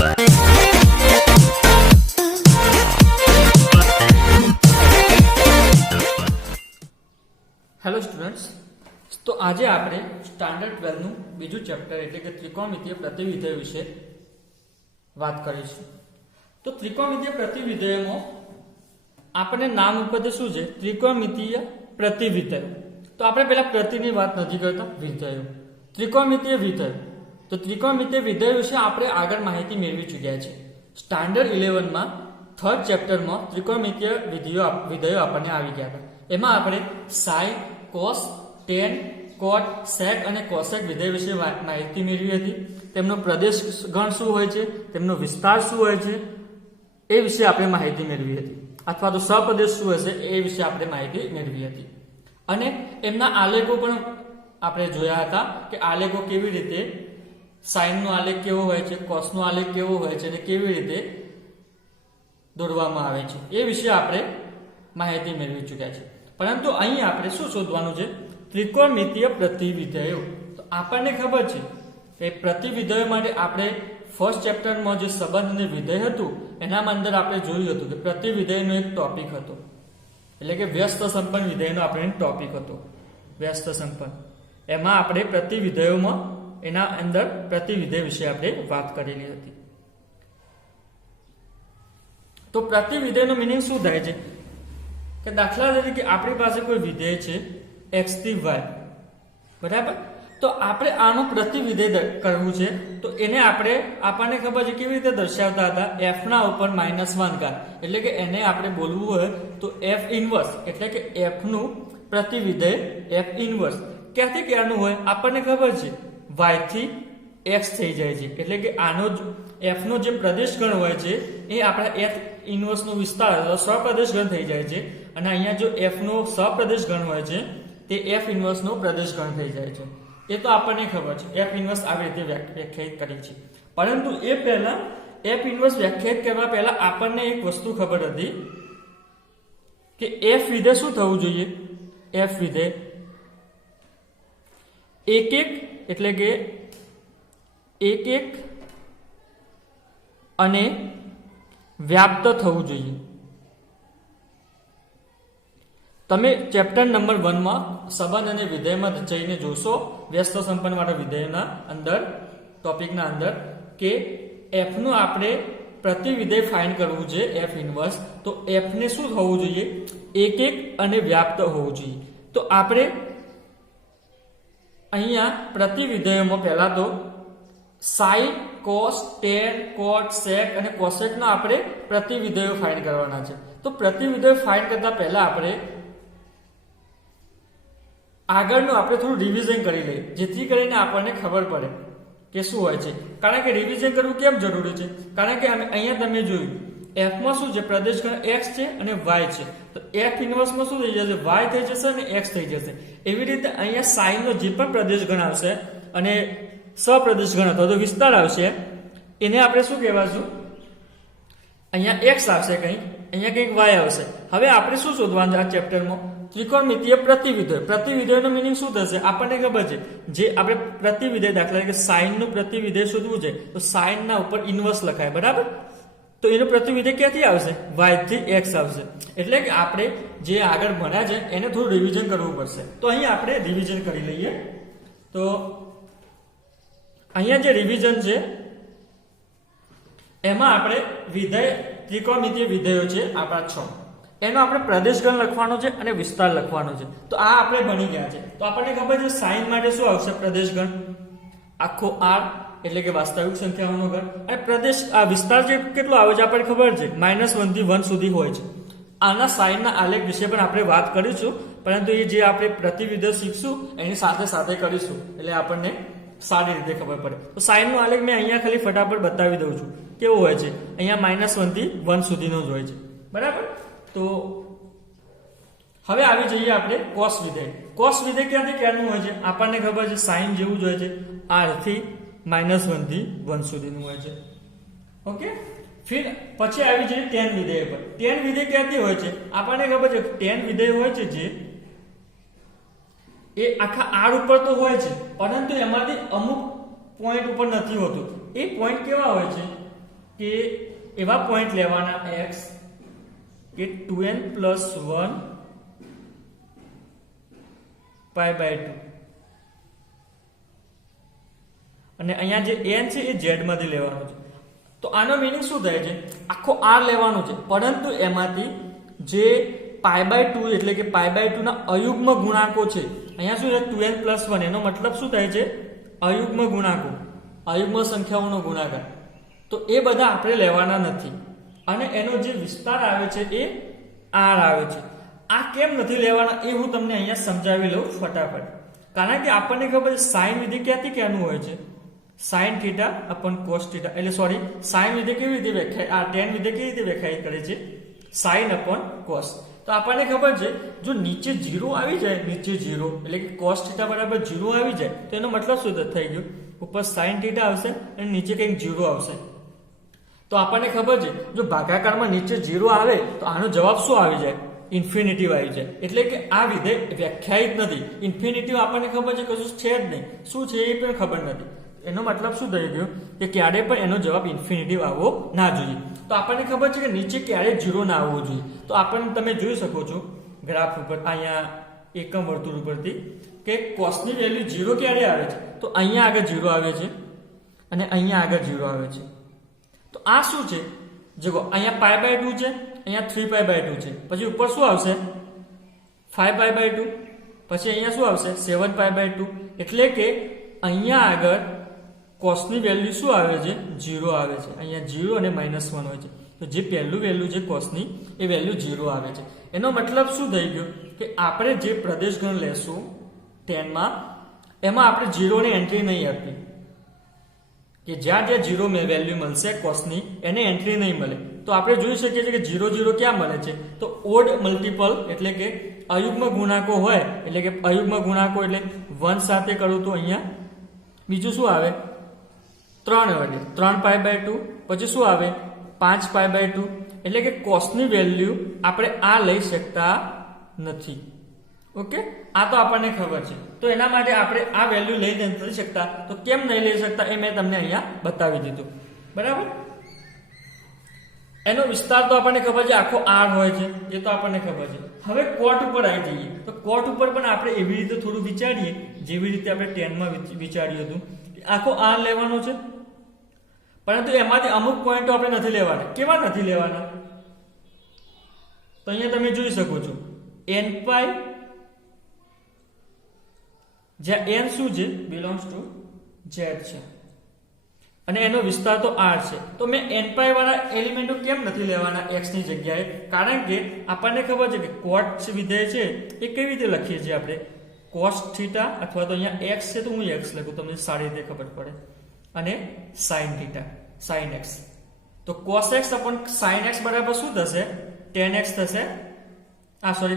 Hello students, तो आज आप स्टैंडर्ड 12 बीजू चैप्टर एटले के त्रिकोणमितीय प्रतिविधेय विषे बात करीशुं। तो त्रिकोणमितीय प्रतिविधेय में आपने नाम उपरथी शुं छे त्रिकोणमितीय प्रतिविधेय। तो आपणे पहेला प्रतिनी बात नहीं करता, विधेयो त्रिकोणमितीय विधेय। तो त्रिकोणमितीय विधेय विषे आपणे आगळ माहिती मेळवी चूक्या छे। स्टैंडर्ड 11 में थर्ड चैप्टर में त्रिकोणमितीय विधेयो आपणे आवी गया था। एमां आपणे साइन, कोस, टेन, कोट, सेक अने कोसेक विधेय विषे माहिती मेळवी हती। तेमनो प्रदेश गण शुं होय छे, तेमनो विस्तार शुं होय छे ए विषे आपणे माहिती मेळवी हती, अथवा तो सप्रदेश शुं हशे ए विषे आपणे माहिती मेळवी हती। अने एमना आलेखो पण आपणे जोया हता के आलेखो केवी रीते साइन नो आलेख केवो होय छे, कोस नो आलेख केवो होय छे अने केवी रीते दोरवामां आवे छे ए विषे आपणे माहिती मेळवी चूक्या छे। परंतु अहीं आपणे शुं शोधवानुं छे त्रिकोणमितीय प्रतिविधेयो। तो आपणे खबर छे के प्रतिविधेयो माटे आपणे फर्स्ट चैप्टर में जो संबंध अने विधेय हतुं एना अंदर आपणे जोयुं हतुं के प्रतिविधेयनो एक टॉपिक हतो, એટલે કે વ્યસ્ત સંપન્ન વિધેયનો આપણે ટોપિક હતો વ્યસ્ત સંપન્ન। એમાં આપણે પ્રતિવિધેયોમાં એના અંદર પ્રતિવિધેય વિશે આપણે વાત કરેલી હતી। તો પ્રતિવિધેયનો મીનિંગ શું થાય છે કે દાખલા તરીકે આપણી પાસે કોઈ વિધેય છે x થી y, બરાબર। તો આપણે આનું પ્રતિવિધેય કરવું છે તો એને આપણને ખબર છે કેવી રીતે દર્શાવતા હતા, f ના ઉપર -1 ઘાત, એટલે કે એને આપણે બોલવું હોય તો f ઇન્વર્સ, એટલે કે f નું પ્રતિવિધેય f ઇન્વર્સ ક્યાંથી ક્યાંનું હોય આપણને ખબર છે y થી x થઈ જાય છે, એટલે કે આનો f નો જે પ્રદેશ ગણ હોય છે એ આપણા f ઇન્વર્સ નો વિસ્તાર સપ્રદેશ ગણ થઈ જાય છે, અને અહીંયા જો f નો સપ્રદેશ ગણ હોય છે તે f ઇન્વર્સ નો પ્રદેશ ગણ થઈ જાય છે। એ તો આપણને ખબર છે f ઇન્વર્સ આવી રીતે વ્યાખ્યાયિત કરી છે। પરંતુ એ પહેલા f ઇન્વર્સ વ્યાખ્યાયિત કરવા પહેલા આપણને એક વસ્તુ ખબર હતી કે f વિધેય શું થવું જોઈએ। f વિધેય એક એટલે કે એક અને વ્યાપ્ત થવું જોઈએ। તમે ચેપ્ટર નંબર 1 માં સંબંધ અને વિધેયમાં જઈને જોશો વ્યસ્ત સંપન્ન વાળા વિધેયના અંદર ટોપિકના અંદર કે f નું આપણે પ્રતિવિધેય ફાઇન્ડ કરવું છે f ઇન્વર્સ, તો f ને શું થવું જોઈએ એક અને વ્યાપ્ત હોવું જોઈએ। તો આપણે અહીંયા પ્રતિવિધેયોમાં પહેલા તો સાइन, कोस, टेन, कोट, सेक અને कोसेकના આપણે પ્રતિવિધેયો ફાઇન્ડ કરવાના છે। તો પ્રતિવિધેય ફાઇન્ડ કરતા પહેલા આપણે આગળનું આપણે થોડું રિવિઝન કરી લઈએ જેથી કરીને આપણને ખબર પડે કે શું હોય છે। કારણ કે રિવિઝન કરવું કેમ જરૂરી છે, કારણ કે અહીંયા તમે જોયું f માં શું છે પ્રદેશ ગણ x છે અને y છે, તો f ઇન્વર્સ માં શું થઈ જશે y થઈ જશે અને x થઈ જશે। એવી રીતે અહીંયા સાइन નો જે પણ પ્રદેશ ગણ આવશે અને સપ્રદેશ ગણ અથવા તો વિસ્તાર આવશે એને આપણે શું કહેવાશું, અહીંયા x આવશે કંઈક, અહીંયા કંઈક y આવશે। હવે આપણે શું શોધવાનું આ ચેપ્ટરમાં ત્રિકોણમિતીય પ્રતિવિધેય। પ્રતિવિધેયનો મીનિંગ શું થશે આપણને ખબર છે, જે આપણે પ્રતિવિધેય દાખલા તરીકે સાइन નું પ્રતિવિધેય શોધવું છે તો સાइन ના ઉપર ઇન્વર્સ લખાય, બરાબર। તો એનું પ્રતિવિધેય ક્યાંથી આવશે y થી x આવશે, એટલે કે આપણે જે આગળ ભણ્યા છે એને થોડું રિવિઝન કરવું પડશે। તો અહીં આપણે રિવિઝન કરી લઈએ। તો અહીંયા જે રિવિઝન છે એમાં આપણે વિધેય ત્રિકોણમિતીય વિધેયો છે આપણા 6, એનો આપણે પ્રદેશ ગણ લખવાનો છે અને વિસ્તાર લખવાનો છે। તો આ આપણે ભણી ગયા છે। તો આપણને ખબર છે સાइन માટે શું આવશે પ્રદેશ ગણ આખો r, એટલે કે વાસ્તવિક સંખ્યાઓનો ગણ, અને પ્રદેશ આ વિસ્તાર જે કેટલો આવે છે આપણને ખબર છે -1 થી 1 સુધી હોય છે। આના સાઇનના આલેખ વિશે પણ આપણે વાત કરીશું, પરંતુ એ જે આપણે પ્રતિવિધેય શીખશું એની સાથે સાથે કરીશું એટલે આપણને સારી રીતે ખબર પડે। તો સાइन નો આલેખ મેં અહીંયા ખાલી ફટાફટ બતાવી દઉં છું કેવો હોય છે। અહીંયા -1 થી 1 સુધીનો જ હોય છે, બરાબર। તો હવે આવી જઈએ આપણે કોસ વિધેય। કોસ વિધેય ક્યાંથી ક્યાંનું હોય છે આપણને ખબર છે સાइन જેવું જ હોય છે, r થી -1 થી 1 સુધીનું હોય છે, ઓકે। फिर પછી આવી જઈએ ટેન વિધેય પર। ટેન વિધેય ક્યાંથી હોય છે આપણને ખબર છે ટેન વિધેય હોય છે જે એ આખા r ઉપર તો હોય છે પરંતુ એમાંથી અમુક પોઈન્ટ ઉપર નથી હોતું। એ પોઈન્ટ કેવા હોય છે કે એવા પોઈન્ટ લેવાના x કે 2n + 1 π/2 અને અહીંયા જે n છે એ z માંથી લેવાનો છે. તો આનો મીનિંગ શું થાય છે? આખો r લેવાનો છે, પરંતુ એમાંથી જે π/2 એટલે કે π/2 ના અયુગ્મ ગુણાંકો છે, અહીંયા શું છે 2n + 1, એનો મતલબ શું થાય છે? અયુગ્મ ગુણાંકો, અયુગ્મ સંખ્યાઓનો ગુણાકાર. તો એ બધા આપણે લેવાના નથી અને એનો જે વિસ્તાર આવે છે એ r આવે છે. આ કેમ નથી લેવાના એ હું તમને અહીંયા સમજાવી લઉં ફટાફટ. કારણ કે આપણને ખબર છે સાઇન વિધેય ક્યાંથી ક્યાંનું હોય છે? sin θ/ cos θ, એટલે સોરી sin વિધેય કેવી રીતે વ્યાખ્યાય, આ tan વિધેય કેવી રીતે વ્યાખ્યાયિત કરે છે? sin/ cos. તો આપણને ખબર છે જો નીચે 0 આવી જાય, નીચે 0 એટલે કે cos θ = 0 આવી જાય તો એનો મતલબ શું થઈ ગયો? ઉપર sin θ આવશે અને નીચે કંઈક 0 આવશે. તો આપણને ખબર છે જો ભાગાકારમાં નીચે 0 આવે તો આનો જવાબ શું આવી જાય? ઇન્ફિનિટિવ આવી જાય. એટલે કે આ વિધેય વ્યાખ્યાયિત નથી. ઇન્ફિનિટિવ આપણને ખબર છે કશું છે જ નહીં, શું છે એ પણ ખબર નથી. એનો મતલબ શું થઈ ગયો કે ક્યારે પણ એનો જવાબ ઇન્ફિનિટિવ આવવો ના જોઈએ. તો આપણને ખબર છે કે નીચે ક્યારે 0 ના આવવો જોઈએ. તો આપણને તમે જોઈ શકો છો ગ્રાફ ઉપર, અહીંયા એકમ વર્તુળ ઉપરથી કે cos ની વેલ્યુ 0 ક્યારે આવે છે? તો અહીંયા આગળ 0 આવે છે અને અહીંયા આગળ 0 આવે છે. તો આ શું છે? જો અહીંયા π/2 છે, અહીંયા 3π/2 છે, પછી ઉપર શું આવશે? 5π/2, પછી અહીંયા શું આવશે? 7π/2. એટલે કે અહીંયા આગળ cos ની વેલ્યુ શું આવે છે? 0 આવે છે. અહીંયા 0 અને -1 હોય છે. તો જે પહેલું વેલ્યુ છે cos ની એ વેલ્યુ 0 આવે છે. એનો મતલબ શું થઈ ગયો કે આપણે જે પ્રદેશ ગણ લેશું 10 માં, એમાં આપણે 0 ની એન્ટ્રી નહીં આપી, કે જ્યાં જ્યાં 0 વેલ્યુ મળશે cos ની એને એન્ટ્રી નહીં મળે. તો આપણે જોઈ શકીએ છીએ કે 0 0 ક્યાં મળે છે? તો ઓડ મલ્ટીપલ એટલે કે અયુગ્મ ગુણાંકો હોય, એટલે કે અયુગ્મ ગુણાંકો એટલે 1 સાથે કરું તો અહીંયા બીજું શું આવે? 3 વડે 3π/2, પછી શું આવે? 5π/2. એટલે કે cos ની વેલ્યુ આપણે આ લઈ શકતા નથી. ઓકે, આ તો આપણને ખબર છે. તો એના માટે આપણે આ વેલ્યુ લઈ નથી શકતા. તો કેમ નહીં લઈ શકતા એ મેં તમને અહીંયા બતાવી દીધું. બરાબર? એનો વિસ્તાર તો આપણને ખબર છે આખો r હોય છે, એ તો આપણને ખબર છે. હવે કોટ ઉપર આવી જઈએ. તો કોટ ઉપર પણ આપણે એવી રીતે થોડું વિચારીએ જેવી રીતે આપણે 10 માં વિચાર્યું હતું. આખો r લેવાનો છે, પરંતુ એમાંથી અમુક પોઈન્ટો આપણે નથી લેવાના. કેવા નથી લેવાના? તો અહીંયા તમે જોઈ શકો છો n π, જ્યાં n શું છે? બિલોંગ્સ ટુ z છે અને એનો વિસ્તાર તો r છે. તો મેં n π વાળા એલિમેન્ટો કેમ નથી લેવાના x ની જગ્યાએ? કારણ કે આપણને ખબર છે કે cos વિધેય છે એ કેવી રીતે લખીએ છીએ આપણે? cos θ, અથવા તો અહીંયા x છે તો હું x લખું, તમને સારી રીતે ખબર પડે, અને sin θ, sin x. તો cos x / sin x બરાબર શું થશે? tan x થશે.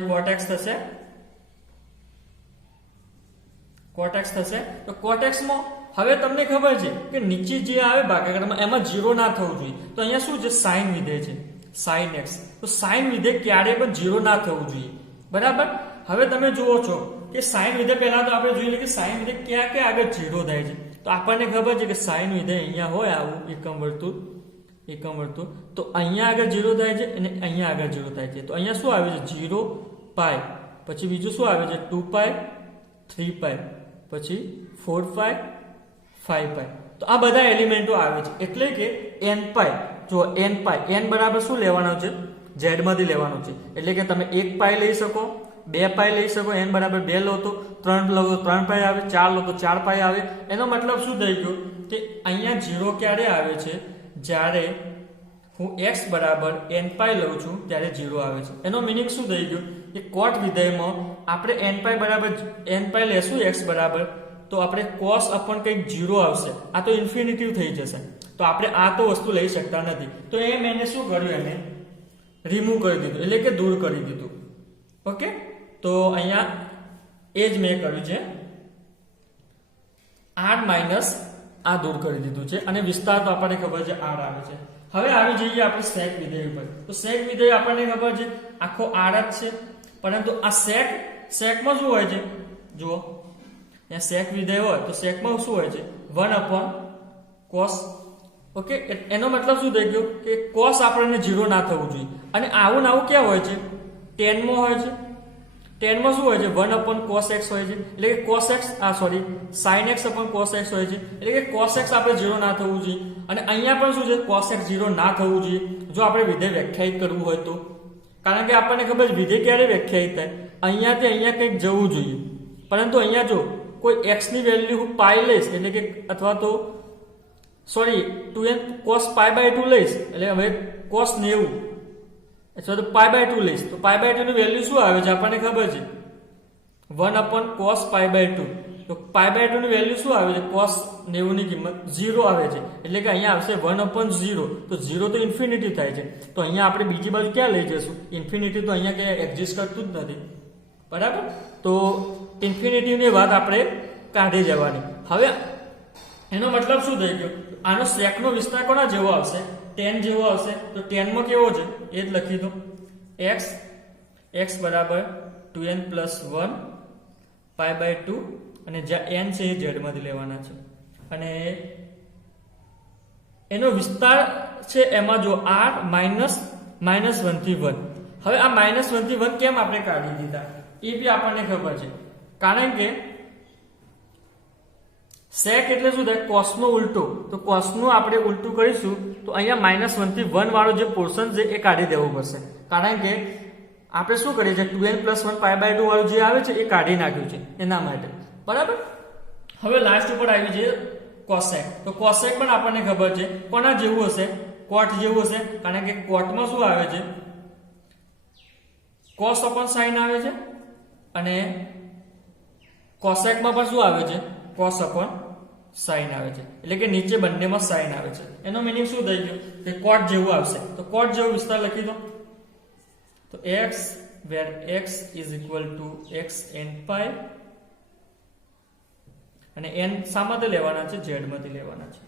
cot x થશે. cot x થશે. તો cot x માં હવે તમને ખબર છે કે નીચે જે આવે ભાગાકારમાં એમાં 0 ના થવું જોઈએ. તો અહીંયા શું છે? sin વિધેય છે, sin x. તો sin વિધેય ક્યારે પણ 0 ના થવું જોઈએ. બરાબર? હવે તમે જુઓ છો કે sin વિધેય પહેલા તો આપણે જોઈ લઈએ કે sin વિધેય ક્યાં ક્યાં આગળ 0 થાય છે. તો આપણને ખબર છે કે sin વિધેય અહીંયા હોય આવું એકમ વર્તુળ, તો અહીંયા આગળ 0 થાય છે અને અહીંયા આગળ 0 થાય છે. તો અહીંયા શું આવે છે? 0 π, પછી બીજું શું આવે છે? 2π, 3π, પછી 4π, 5π. તો આ બધા એલિમેન્ટો આવે છે. એટલે કે n π, જો n π, n બરાબર શું લેવાનો છે? z માંથી લેવાનો છે. એટલે કે તમે 1 π લઈ શકો, 2 π લઈ શકો, n બરાબર 2 લો તો 3 લો તો 3 π આવે, 4 લો તો 4 π આવે. એનો મતલબ શું થઈ ગયો કે અહીંયા 0 ક્યારે આવે છે? જ્યારે હું x બરાબર n π લઉં છું ત્યારે 0 આવે છે. એનો મીનિંગ શું થઈ ગયો કે cot વિધેયમાં આપણે n π બરાબર n π લેશું x બરાબર, તો આપણે cos upon કંઈક 0 આવશે. આ તો ઇન્ફિનિટિવ થઈ જશે. તો આપણે આ તો વસ્તુ લઈ શકતા નથી. તો એ મેં શું કર્યું? એને રિમૂવ કરી દીધું, એટલે કે દૂર કરી દીધું. ઓકે, તો અહીંયા એ જ મેં કર્યું છે, r માઇનસ આ દૂર કરી દીધું છે અને વિસ્તાર તો આપણને ખબર છે r આવે છે. હવે આવી જઈએ આપણે sec વિધેય ઉપર. તો sec વિધેય આપણને ખબર છે આખો r જ છે, પરંતુ આ secમાં શું હોય છે? જુઓ, અહીંયા sec વિધેય હોય તો secમાં શું હોય છે? 1/cos ઓકે, એનો મતલબ શું થઈ ગયો કે cos આપણને 0 ના થવું જોઈએ. અને આવું ને આવું ક્યાં હોય છે? tan માં હોય છે. tan માં શું હોય છે? 1/cos x હોય છે. એટલે કે cos x sin x/cos x હોય છે. એટલે કે cos x આપણે 0 ના થવું જોઈએ. અને અહીંયા પણ શું છે? cos x 0 ના થવું જોઈએ જો આપણે વિધેય વ્યાખ્યાયિત કરવું હોય તો. કારણ કે આપણને ખબર છે વિધેય ક્યારે વ્યાખ્યાયિત થાય? અહીંયાથી અહીંયા કંઈક જવું જોઈએ. પરંતુ અહીંયા જો કોઈ x ની વેલ્યુ હું પાઈ લઈશ, એટલે કે અથવા તો 2n cos π/2 લઈશ, એટલે હવે cos 90 અથવા તો π/2 લઈશ, તો π/2 ની વેલ્યુ શું આવે છે આપણને ખબર છે? 1/cos π/2. તો π/2 ની વેલ્યુ શું આવે છે? cos 90 ની કિંમત 0 આવે છે. એટલે કે અહીંયા આવશે 1/0. તો 0 તો ઇન્ફિનિટી થાય છે. તો અહીંયા આપણે બીજી બાજુ ક્યાં લઈ જશું? ઇન્ફિનિટી તો અહીંયા ક્યાંય એક્ઝિસ્ટ કરતું જ નથી. બરાબર? તો ઇન્ફિનિટીની વાત આપણે કાઢી જવાની. હવે એનો મતલબ શું થઈ ગયો? આનો સેકનો વિસ્તાર કોના જેવો આવશે? tan જેવો આવશે. તો tan માં કેવો છે એ જ લખી દો. x બરાબર 2n + 1 π/2 અને જ્યાં n છે એ z માંથી લેવાના છે. અને એનો વિસ્તાર છે એમાં જો r -1 થી 1. હવે આ -1 થી 1 કેમ આપણે કાઢી દીધા એ બી આપણને ખબર છે. કારણ કે sec એટલે શું થાય? cos નો ઉલટો. તો cos નું આપણે ઉલટું કરીશું તો અહીંયા -1 થી 1 વાળો જે પોર્શન છે એ કાઢી દેવો પડશે. કારણ કે આપણે શું કરીએ છીએ? 2n + 1 π/2 વાળું જે આવે છે એ કાઢી નાખ્યું છે એના માટે. બરાબર? હવે લાસ્ટ ઉપર આવી છે cosec. તો cosec પણ આપણને ખબર છે કોના જેવું હશે? cot જેવું હશે. કારણ કે cot માં શું આવે છે? cos/sin આવે છે. અને cosec માં પણ શું આવે છે? cos/sin આવે છે. એટલે કે નીચે બંનેમાં sin આવે છે. એનો મીનિંગ શું થઈ ગયો? કે cot જેવું આવશે. તો cot જેવો વિસ્તાર લખી દો. તો x where x = x n π અને n શામાંથી લેવાના છે? z માંથી લેવાના છે.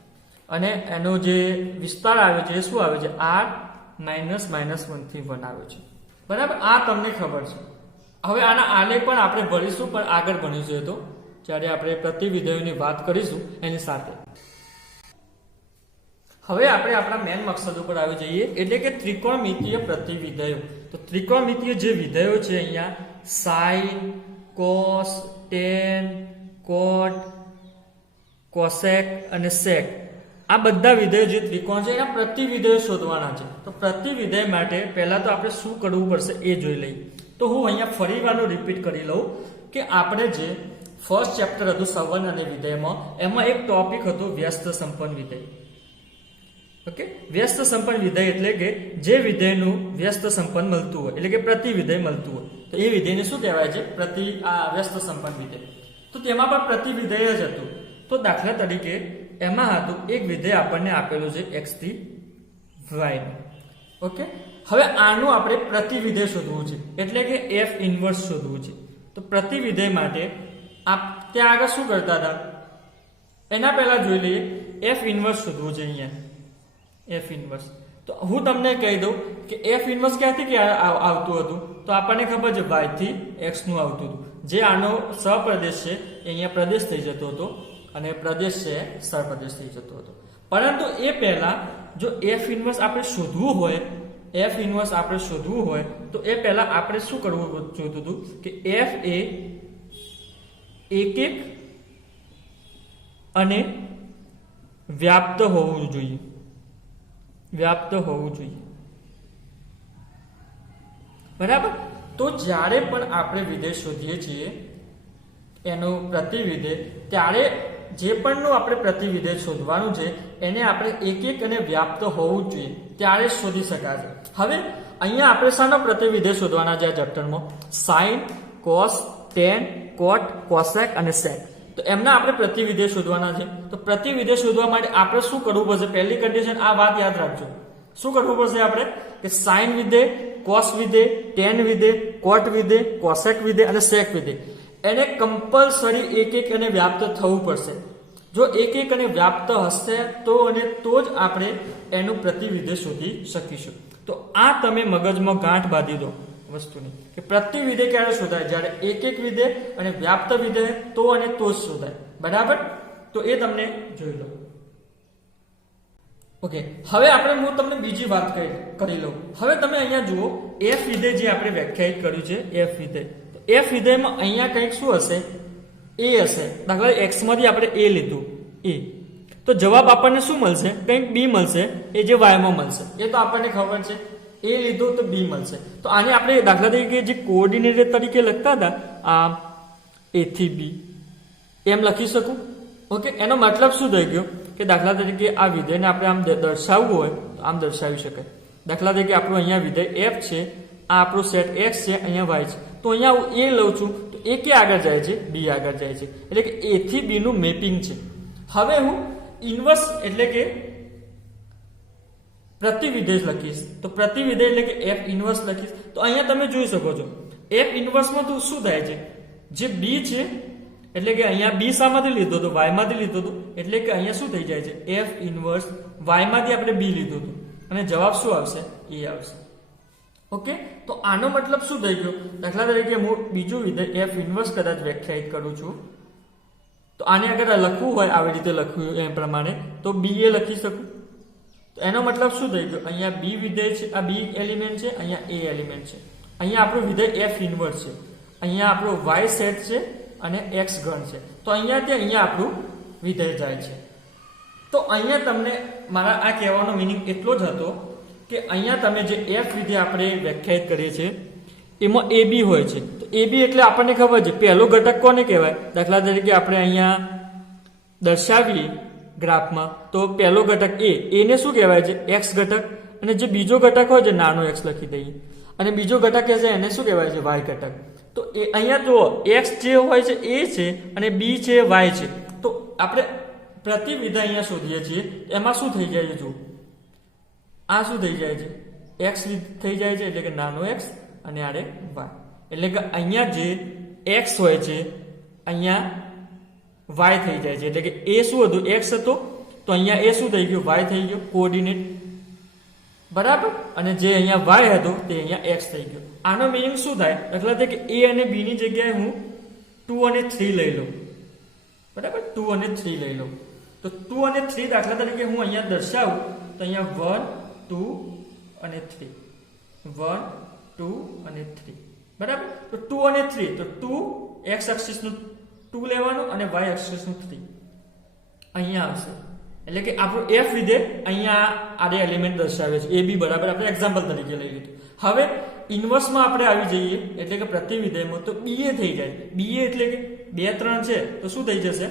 અને એનો જે વિસ્તાર આવે છે એ શું આવે છે? r -1 થી 1 આવે છે. બરાબર? આ તમને ખબર છે. હવે આના આલેખ પણ આપણે ભણીશું, પણ આગળ ભણીશું તો જ્યારે આપણે પ્રતિવિધેયોની વાત કરીશું એની સાથે. હવે આપણે આપણા મેન મકસદ ઉપર આવી જઈએ, એટલે કે ત્રિકોણમિતીય પ્રતિવિધેયો. તો ત્રિકોણમિતીય જે વિધેયો છે અહીંયા sin, cos, tan, cot, cosec અને sec, આ બધા વિધેયો જે ત્રિકોણ છે એના પ્રતિવિધેયો શોધવાના છે. તો પ્રતિવિધેય માટે પહેલા તો આપણે શું કરવું પડશે એ જોઈ લઈએ. તો હું અહીંયા ફરી વાર રિપીટ કરી લઉં કે આપણે જે ફર્સ્ટ ચેપ્ટર હતું સંબંધ અને વિધેયમાં, એમાં એક ટોપિક હતો વ્યસ્ત સંપન્ન વિધેય. ઓકે, વ્યસ્ત સંપન્ન વિધેય એટલે કે જે વિધેયનું વ્યસ્ત સંપન્ન મળતું હોય, એટલે કે પ્રતિવિધેય મળતું હોય, તો એ વિધેયને શું કહેવાય છે? વ્યસ્ત સંપન્ન વિધેય. તો તેમાં પણ પ્રતિવિધેય જ હતું. તો દાખલા તરીકે એમાં હતું એક વિધેય આપણને આપેલું છે x થી y. ઓકે, હવે આનું આપણે પ્રતિવિધેય શોધવું છે, એટલે કે f ઇન્વર્સ શોધવું છે. તો પ્રતિવિધેય માટે ત્યાં આગળ શું કરતા હતા એના પહેલા જોઈ લઈએ. f ઇન્વર્સ શોધવું છે. અહીંયા f ઇન્વર્સ, તો હું તમને કહી દઉં કે f ઇન્વર્સ ક્યાંથી આવતું હતું? તો આપણને ખબર છે y થી x નું આવતું હતું. જે આનો સહપ્રદેશ છે એ અહીંયા પ્રદેશ થઈ જતો હતો અને પ્રદેશ છે સરપ્રદેશ થઈ જતો હતો. પરંતુ એ પહેલા જો f ઇન્વર્સ આપણે શોધવું હોય તો એ પહેલા આપણે શું કરવું જોઈતું હતું કે f એ એકક અને વ્યાપ્ત હોવું જોઈએ. બરાબર? તો જ્યારે પણ આપણે વિધેય શોધીએ છીએ એનું પ્રતિવિધેય, ત્યારે જે પણનું આપણે પ્રતિવિધેય શોધવાનું છે એને આપણે એકક અને વ્યાપ્ત હોવું જ જોઈએ, ત્યારે શોધી શકાશે. હવે અહીંયા આપણે શાનો પ્રતિવિધેય શોધવાના છે આ ચેપ્ટરમાં? sin, cos, tan, cot, cosec અને sec. તો એમના આપણે પ્રતિવિધેય શોધવાના છે. તો પ્રતિવિધેય શોધવા માટે આપણે શું કરવું પડશે? પહેલી કન્ડિશન આ વાત યાદ રાખજો. શું કરવું પડશે આપણે? કે sin વિધેય, cos વિધેય, tan વિધેય, cot વિધેય, cosec વિધેય અને sec વિધેય, એને કમ્પલસરી એકક અને વ્યાપ્ત થવું પડશે. જો એકક અને વ્યાપ્ત હશે તો જ આપણે એનું પ્રતિવિધેય શોધી શકીશું. તો આ તમે મગજમાં ગાંઠ બાંધી દો વસ્તુની, કે પ્રતિવિધેય ક્યારે શોધાય? જ્યારે એકક વિધેય અને વ્યાપ્ત વિધેય તો જ શોધાય. બરાબર? તો એ તમને જોઈ લો. ઓકે, હવે હું તમને બીજી વાત કરી લઉં. હવે તમે અહીંયા જુઓ, એફ વિધેય જે આપણે વ્યાખ્યાયિત કર્યું છે, એફ વિધેય. તો એફ વિધેયમાં અહીંયા કંઈક શું હશે? એ હશે. દાખલા એક્સ માંથી આપણે એ લીધું, એ, તો જવાબ આપણને શું મળશે? કંઈક બી મળશે, એ જે વાયમાં મળશે. એ તો આપણને ખબર છે, એ લીધું તો બી મળશે. તો આને આપણે દાખલા તરીકે જે કોઓર્ડિનેટર તરીકે લખતા હતા, આ એ થી બી, એમ લખી શકું. ઓકે, એનો મતલબ શું થઈ ગયો કે દાખલા તરીકે આ વિધેયને આપણે આમ દર્શાવવું હોય તો આમ દર્શાવી શકાય. દાખલા તરીકે આપણું અહીંયા વિધેય એફ છે, આ આપણો સેટ એક્સ છે, અહીંયા વાય છે. તો અહીંયા હું એ લઉં છું, તો એ ક્યાં આગળ જાય છે? બી આગળ જાય છે. એટલે કે એ થી બી નું મેપિંગ છે. હવે હું ઇન્વર્સ એટલે કે પ્રતિવિધેય લખીશ. તો પ્રતિવિધેય એટલે કે એફ ઇન્વર્સ લખીશ. તો અહીંયા તમે જોઈ શકો છો, એફ ઇન્વર્સમાં તો શું થાય છે? જે બી છે, એટલે કે અહીંયા બી શામાંથી લીધો હતો? વાય માંથી લીધો હતો. એટલે કે અહીંયા શું થઈ જાય છે? એફ ઇન્વર્સ વાય માંથી આપણે બી લીધું હતું, અને જવાબ શું આવશે? એ આવશે. ઓકે, તો આનો મતલબ શું થઈ ગયો? દાખલા તરીકે હું બીજું વિધેય એફ ઇન્વર્સ કદાચ વ્યાખ્યાયિત કરું છું, તો આને અગર લખવું હોય આવી રીતે લખ્યું એ પ્રમાણે, તો બી એ લખી શકું. તો એનો મતલબ શું થઈ ગયો? અહીંયા બી વિધેય છે, આ બી એલિમેન્ટ છે, અહીંયા એ એલિમેન્ટ છે. અહીંયા આપણું વિધેય એફ ઇન્વર્સ છે, અહીંયા આપણું વાય સેટ છે અને એક્સ ઘન છે. તો અહીંયાથી અહીંયા આપણું વિધેય જાય છે. તો અહીંયા તમને મારા આ કહેવાનો મિનિંગ એટલો જ હતો કે અહીંયા તમે જે એફ વિધેય આપણે વ્યાખ્યાયિત કરીએ છીએ એમાં એ બી હોય છે. તો એ બી એટલે આપણને ખબર છે પહેલો ઘટક કોને કહેવાય? દાખલા તરીકે આપણે અહીંયા દર્શાવીએ ગ્રાફમાં, તો પહેલો ઘટક એને શું કહેવાય છે? એક્સ ઘટક. અને જે બીજો ઘટક હોય છે નાનો એક્સ લખી દઈએ, અને બીજો ઘટક છે એને શું કહેવાય છે? વાય ઘટક. તો એ અહીંયા જુઓ, એક્સ જે હોય છે એ છે અને બી છે વાય છે. તો આપણે પ્રતિવિધેય અહીંયા શોધીએ છીએ, એમાં શું થઈ જાય છે? જુઓ, આ શું થઈ જાય છે? એક્સ થઈ જાય છે, એટલે કે નાનો એક્સ, અને આડે વાય. એટલે કે અહીંયા જે એક્સ હોય છે અહીંયા વાય થઈ જાય છે. એટલે કે એ શું હતું? એક્સ હતો, તો અહીંયા એ શું થઈ ગયું? વાય થઈ ગયો, કોઓર્ડિનેટ. બરાબર. અને જે અહીંયા વાય હતો તે અહીંયા એક્સ થઈ ગયો. આનો મિનિંગ શું થાય? દાખલા તરીકે એ અને બી ની જગ્યાએ હું 2 અને 3 લઈ લઉં. બરાબર, 2 અને 3 લઈ લઉં. તો 2 અને 3 દાખલા તરીકે હું અહીંયા દર્શાવું તો અહીંયા 1 2 અને 3, 1 2 અને 3. બરાબર. તો 2 અને 3, તો 2 એક્સ એક્સિસ નું 2 લેવાનું અને વાય એક્સિસ નું 3 અહીંયા આવશે. એટલે કે આપણું એફ વિધેય અહીંયા આડે એલિમેન્ટ દર્શાવે છે, એ બી. બરાબર, આપણે એક્ઝામ્પલ તરીકે લઈ લીધું. હવે ઇન્વર્સમાં આપણે આવી જઈએ, એટલે કે પ્રતિવિધેયમાં, તો બી એ થઈ જાય. બી એટલે કે 2 3 છે, તો શું થઈ જશે?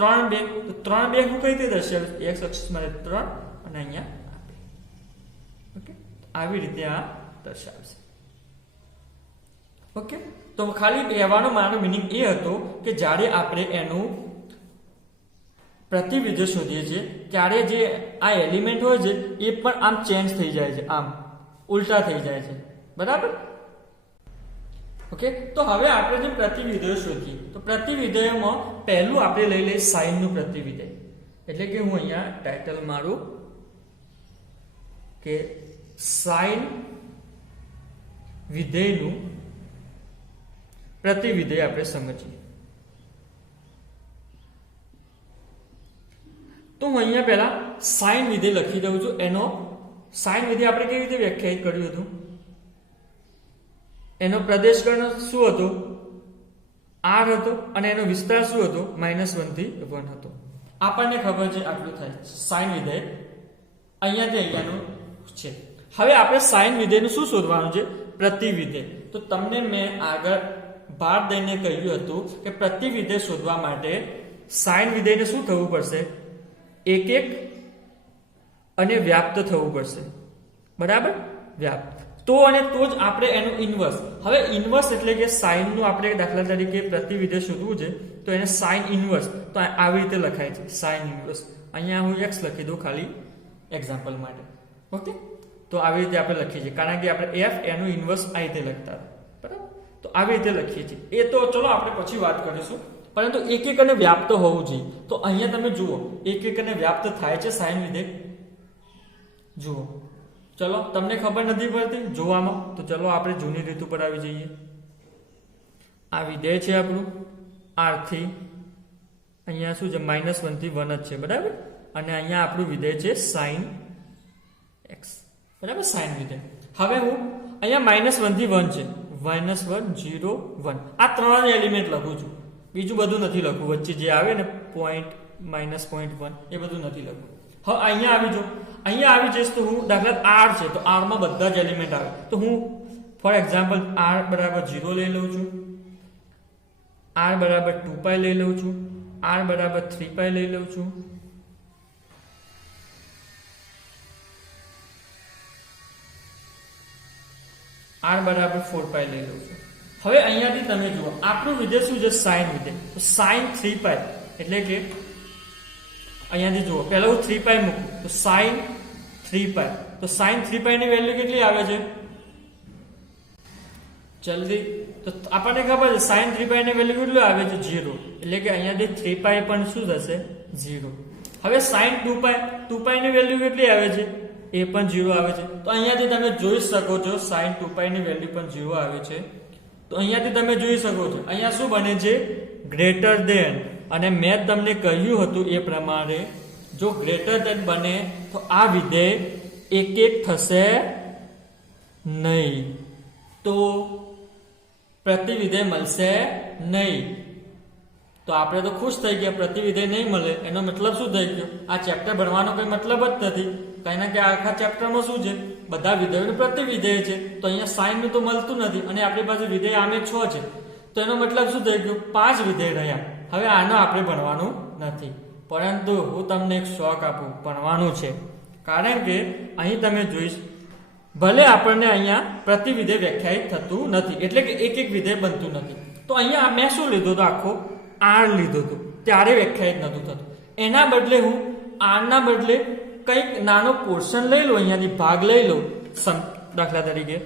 3 2. તો 3 2 હું કઈ રીતે દર્શાવે? એક્સ એક્સિસ માં 3 અને અહીંયા 2. ઓકે, આવી રીતે આ દર્શાવશે. ઓકે, તો ખાલી કહેવાનો મારો મિનિંગ એ હતો કે જ્યારે આપણે એનું પ્રતિવિધેય શોધીએ છીએ ત્યારે જે આ એલિમેન્ટ હોય છે એ પણ આમ ચેન્જ થઈ જાય છે, આમ ઉલટા થઈ જાય છે. બરાબર. ઓકે, તો હવે આપણે જે પ્રતિવિધેય શોધીએ, તો પ્રતિવિધેયમાં પહેલું આપણે લઈ લઈએ સાઇનનું પ્રતિવિધેય. એટલે કે હું અહીંયા ટાઇટલ મારું કે સાઇન વિધેયનું પ્રતિવિધેય આપણે સમજીએ. તો હું અહીંયા પહેલા સાઇન વિધેય લખી દઉં છું. એનો સાઇન વિધેય આપણે કેવી રીતે વ્યાખ્યાયિત કર્યું હતું? એનો પ્રદેશગણ શું હતો? r હતો, અને એનો વિસ્તાર શું હતો? -1 થી 1 હતો. આપણને ખબર છે આટલું થાય સાઇન વિધેય અહીંયાથી અહીંયાનું છે. હવે આપણે સાઇન વિધેયનું શું શોધવાનું છે? પ્રતિવિધેય. તો તમને મેં આગળ ભાર દઈને કહ્યું હતું કે પ્રતિવિધેય શોધવા માટે સાઇન વિધેયને શું થવું પડશે? એક એક અને વ્યાપ્ત થવું પડશે. બરાબર, વ્યાપ્ત. તો અને તો જ આપણે એનું ઇન્વર્સ. હવે ઇન્વર્સ એટલે કે સાઇન નું આપણે દાખલા તરીકે પ્રતિવિધેય શોધવું છે, તો એને સાઇન ઇન્વર્સ, તો આવી રીતે લખાય છે, સાઇન ઇન્વર્સ. અહીંયા હું x લખી દઉં ખાલી એક્ઝામ્પલ માટે. ઓકે, તો આવી રીતે આપણે લખીએ છીએ, કારણ કે આપણે f એનું ઇન્વર્સ આ રીતે લખતા. બરાબર, તો આવી રીતે લખીએ છીએ. એ તો ચલો આપણે પછી વાત કરીશું, પરંતુ એક એક અને વ્યાપ્ત હોવું જોઈએ. તો અહીંયા તમે જુઓ, એક એક અને વ્યાપ્ત થાય છે સાઇન વિધેય. જુઓ, ચલો તમને ખબર નથી પડતી જોવામાં, તો ચલો આપણે જૂની રીત ઉપર આવી જઈએ. આ વિધેય છે આપણું r થી અહીંયા શું છે? -1 થી 1 જ છે. બરાબર, અને અહીંયા આપણું વિધેય છે sin x, બરાબર, sin વિધેય. હવે હું અહીંયા -1 થી 1 છે, -1 0 1 આ ત્રણ એલિમેન્ટ લખું છું, બીજું બધું નથી લખું, વચ્ચે જે આવે ને પોઈન્ટ -0.1 એ બધું નથી લખું. હવે અહીંયા આવી જો, અહીંયા આવી જઈશ તો હું દાખલા r છે તો r માં બધા જ એલિમેન્ટ આવે, તો હું ફોર એક્ઝામ્પલ r બરાબર 0 લઈ લઉં છું, r બરાબર 2π લઈ લઉં છું, r બરાબર 3π લઈ લઉં છું, r બરાબર 4π લઈ લઉં છું. હવે અહીંયાથી તમે જુઓ આપણું વિધેય શું છે, sin વિધેય. તો sin 3π એટલે કે અહીંયાથી જુઓ, પહેલા હું 3π મૂકું તો sin 3π, તો sin 3π ની વેલ્યુ કેટલી આવે છે જલ્દી, તો આપણને ખબર છે sin 3π ની વેલ્યુ કેટલી આવે છે 0, એટલે કે અહીંયાથી 3π પણ શું થશે 0. હવે sin 2π ની વેલ્યુ કેટલી આવે છે, એ પણ 0 આવે છે. તો અહીંયાથી તમે જોઈ શકો છો sin 2π ની વેલ્યુ પણ 0 આવે છે. તો અહીંયાથી તમે જોઈ શકો છો અહીંયા શું બને છે, ગ્રેટર ધેન. અને મેં તમને કહ્યું હતું એ પ્રમાણે જો ગ્રેટર ધેન બને તો આ વિધેય એક થશે નહીં, તો પ્રતિવિધેય મળશે નહીં. તો આપણે તો ખુશ થઈ ગયા, પ્રતિવિધેય નહીં મળે એનો મતલબ શું થઈ ગયો, આ ચેપ્ટર ભણવાનો કોઈ મતલબ જ નથી. કારણ કે આખા ચેપ્ટરમાં શું છે, બધા વિધેયોનું પ્રતિવિધેય છે. તો અહીંયા સાઈન નું તો મળતું નથી અને આપણી પાસે વિધેય આમે 6 છે, તો એનો મતલબ શું થઈ ગયો, 5 વિધેય રહ્યા. હવે આનો આપણે ભણવાનું નથી, પરંતુ હું તમને એક શોખ આપું, ભણવાનું છે. કારણ કે અહીં તમે જોઈશ ભલે આપણને અહીંયા પ્રતિવિધેય વ્યાખ્યાયિત થતું નથી, એટલે કે એક વિધેય બનતું નથી. તો અહીંયા મેં શું લીધું હતું, આખો r લીધું હતું, ત્યારે વ્યાખ્યાયિત નતું થતું. એના બદલે હું r ના બદલે કંઈક નાનો પોર્શન લઈ લો, અહીંયાથી ભાગ લઈ લો. દાખલા તરીકે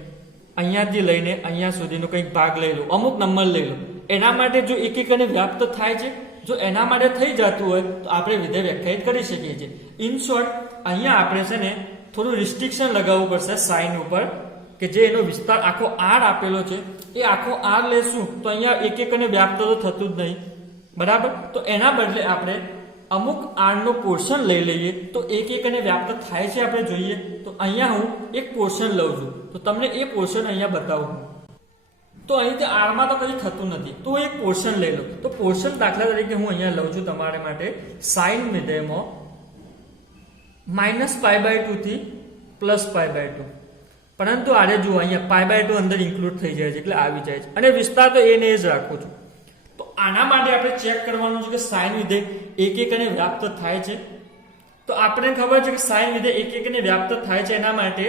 અહીંયાથી લઈને અહીંયા સુધીનો કંઈક ભાગ લઈ લો, અમુક નંબર લઈ લો. એના માટે જો એક અને વ્યાપ્ત થાય છે, જો એના માટે થઈ જતું હોય તો આપણે વિધેય વ્યાખ્યાયિત કરી શકીએ છીએ. ઇન શોર્ટ અહીંયા આપણે છે ને થોડું રિસ્ટ્રિક્શન લગાવવું પડશે સાઇન ઉપર, કે જે એનો વિસ્તાર આખો r આપેલો છે એ આખો r લેશું તો અહીંયા એક અને વ્યાપ્ત તો થતું જ નહીં, બરાબર. તો એના બદલે આપણે અમુક r નો પોર્શન લઈ લઈએ તો એક અને વ્યાપ્ત થાય છે આપણે જોઈએ. તો અહીંયા હું એક પોર્શન લઉં છું, તો તમને એ પોર્શન અહીંયા બતાવું. તો અહીંથી r માં તો કંઈ થતું નથી, તો એક પોર્શન લઈ લો. તો પોર્શન દાખલા તરીકે હું અહીંયા લઉં છું તમારા માટે સાઇન વિધેયમાં -π/2 થી +π/2. પરંતુ આરે જુઓ અહીંયા π/2 અંદર ઇન્ક્લુડ થઈ જાય છે એટલે આવી જાય છે, અને વિસ્તાર તો એને જ રાખું છું. તો આના માટે આપણે ચેક કરવાનું છે કે સાઇન વિધેય એક અને વ્યાપ્ત થાય છે. તો આપણે ખબર છે કે સાઇન વિધેય એક અને વ્યાપ્ત થાય છે, એના માટે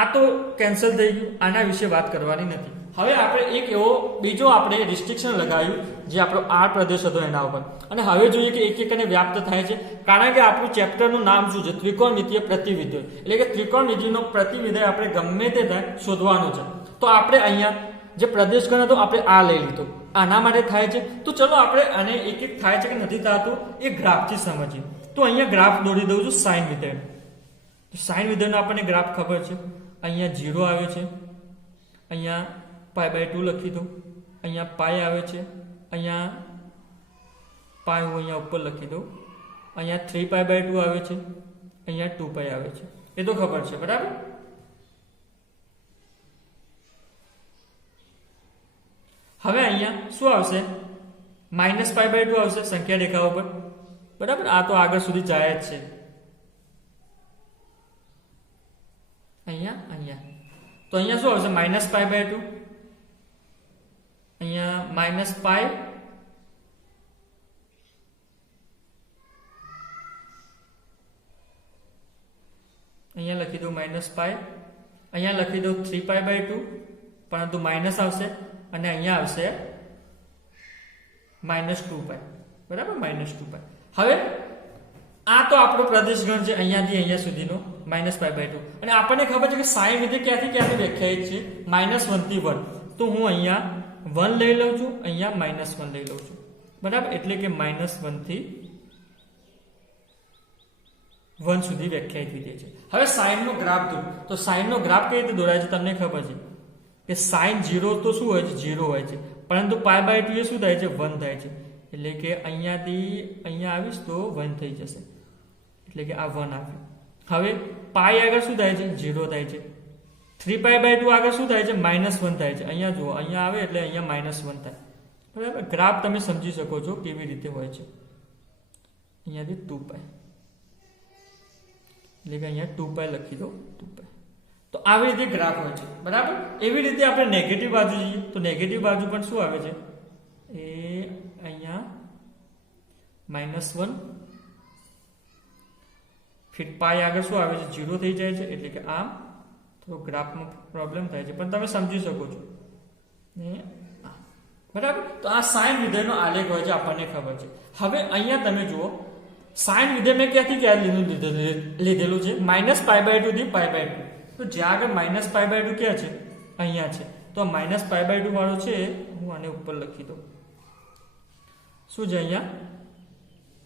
આ તો કેન્સલ થઈ ગયું, આના વિશે વાત કરવાની નથી. હવે આપણે એક એવો બીજો આપણે રિસ્ટ્રિક્શન લગાવ્યું જે આપણો r પ્રદેશ હતો એના ઉપર, અને હવે જોઈએ કે એક અને વ્યાપ્ત થાય છે. કારણ કે આપણું ચેપ્ટરનું નામ શું છે, ત્રિકોણમિતીય પ્રતિવિધેય, એટલે કે ત્રિકોણમિતિનો પ્રતિવિધેય આપણે ગમે તે થાય શોધવાનું છે. તો આપણે અહીંયા જે પ્રદેશ ગણ હતો આપણે આ લઈ લીધો, આના માટે થાય છે. તો ચલો આપણે આને એક થાય છે કે નથી થતું એ ગ્રાફથી સમજીએ. તો અહીંયા ગ્રાફ દોરી દઉં છું સાઇન વિધેય. તો સાઇન વિધેયનો આપણને ગ્રાફ ખબર છે, અહીંયા 0 આવે છે, અહીંયા π/2 લખી દો, અહીંયા π આવે છે, અહીંયા π હું અહીંયા ઉપર લખી દઉં, અહીંયા 3π/2 આવે છે, અહીંયા 2π આવે છે. એ તો ખબર છે, બરાબર. હવે અહીંયા શું આવશે, -π/2 આવશે સંખ્યા રેખા ઉપર, બરાબર. આ તો આગળ સુધી જાય જ છે. અહીંયા તો અહીંયા શું આવશે, -π/2, અહીંયા -π, અહીંયા લખી દઉં -π, અહીંયા લખી દઉં 3π/2, પરંતુ માઇનસ આવશે, અને અહીંયા આવશે -2π, બરાબર, -2π. હવે આ તો આપણો પ્રદેશ ગણ છે અહીંયાથી અહીંયા સુધીનો -π/2, અને આપણને ખબર છે કે સાઇન વિધેય ક્યાંથી વ્યાખ્યાયિત છે, -1 થી 1. તો હું અહીંયા 1 લઈ લઉં છું, અહીંયા -1 લઈ લઉં છું, બરાબર. એટલે કે -1 થી 1 સુધી વ્યાખ્યાયિત વિધેય છે. હવે સાઇન નો ગ્રાફ દોરો. તો સાઇન નો ગ્રાફ કઈ રીતે દોરાય છે તમને ખબર છે કે સાઇન 0 તો શું હોય છે, 0 હોય છે, પરંતુ π/2 એ શું થાય છે, 1 થાય છે. એટલે કે અહીંયાથી અહીંયા આવીશ તો 1 થઈ જશે. એટલે કે આ 1 આવ્યું. હવે પાઈ આગળ શું થાય છે? 0 થાય છે. 3π/2 આગળ શું થાય છે? -1 થાય છે. અહીંયા જુઓ, અહીંયા આવે એટલે અહીંયા -1 થાય. બરાબર. ગ્રાફ તમે સમજી શકો છો કેવી રીતે હોય છે. અહીંયાથી 2π એટલે કે અહીંયા 2π લખી દો. 2π. તો આવી રીતે ગ્રાફ હોય છે. બરાબર. એવી રીતે આપણે નેગેટિવ બાજુ જઈએ તો નેગેટિવ બાજુ પણ શું આવે છે? એ અહીંયા -1 ફિર પાઈ આગળ શું આવે છે? 0 થઈ જાય છે. એટલે કે આમ તો ગ્રાફમાં પ્રોબ્લેમ થાય છે, પણ તમે સમજી શકો છો. બરાબર. તો આ સાઇન વિધેયનો આલેખ હોય છે, આપણને ખબર છે. હવે અહીંયા તમે જુઓ, સાઇન વિધેય મેં ક્યાંથી ક્યાં લીધેલું છે? -π/2 થી π/2. તો જ્યાં આગળ -π/2 ક્યાં છે? અહીંયા છે. તો -π/2 વાળો છે, હું આને ઉપર લખી દઉં. શું છે અહીંયા?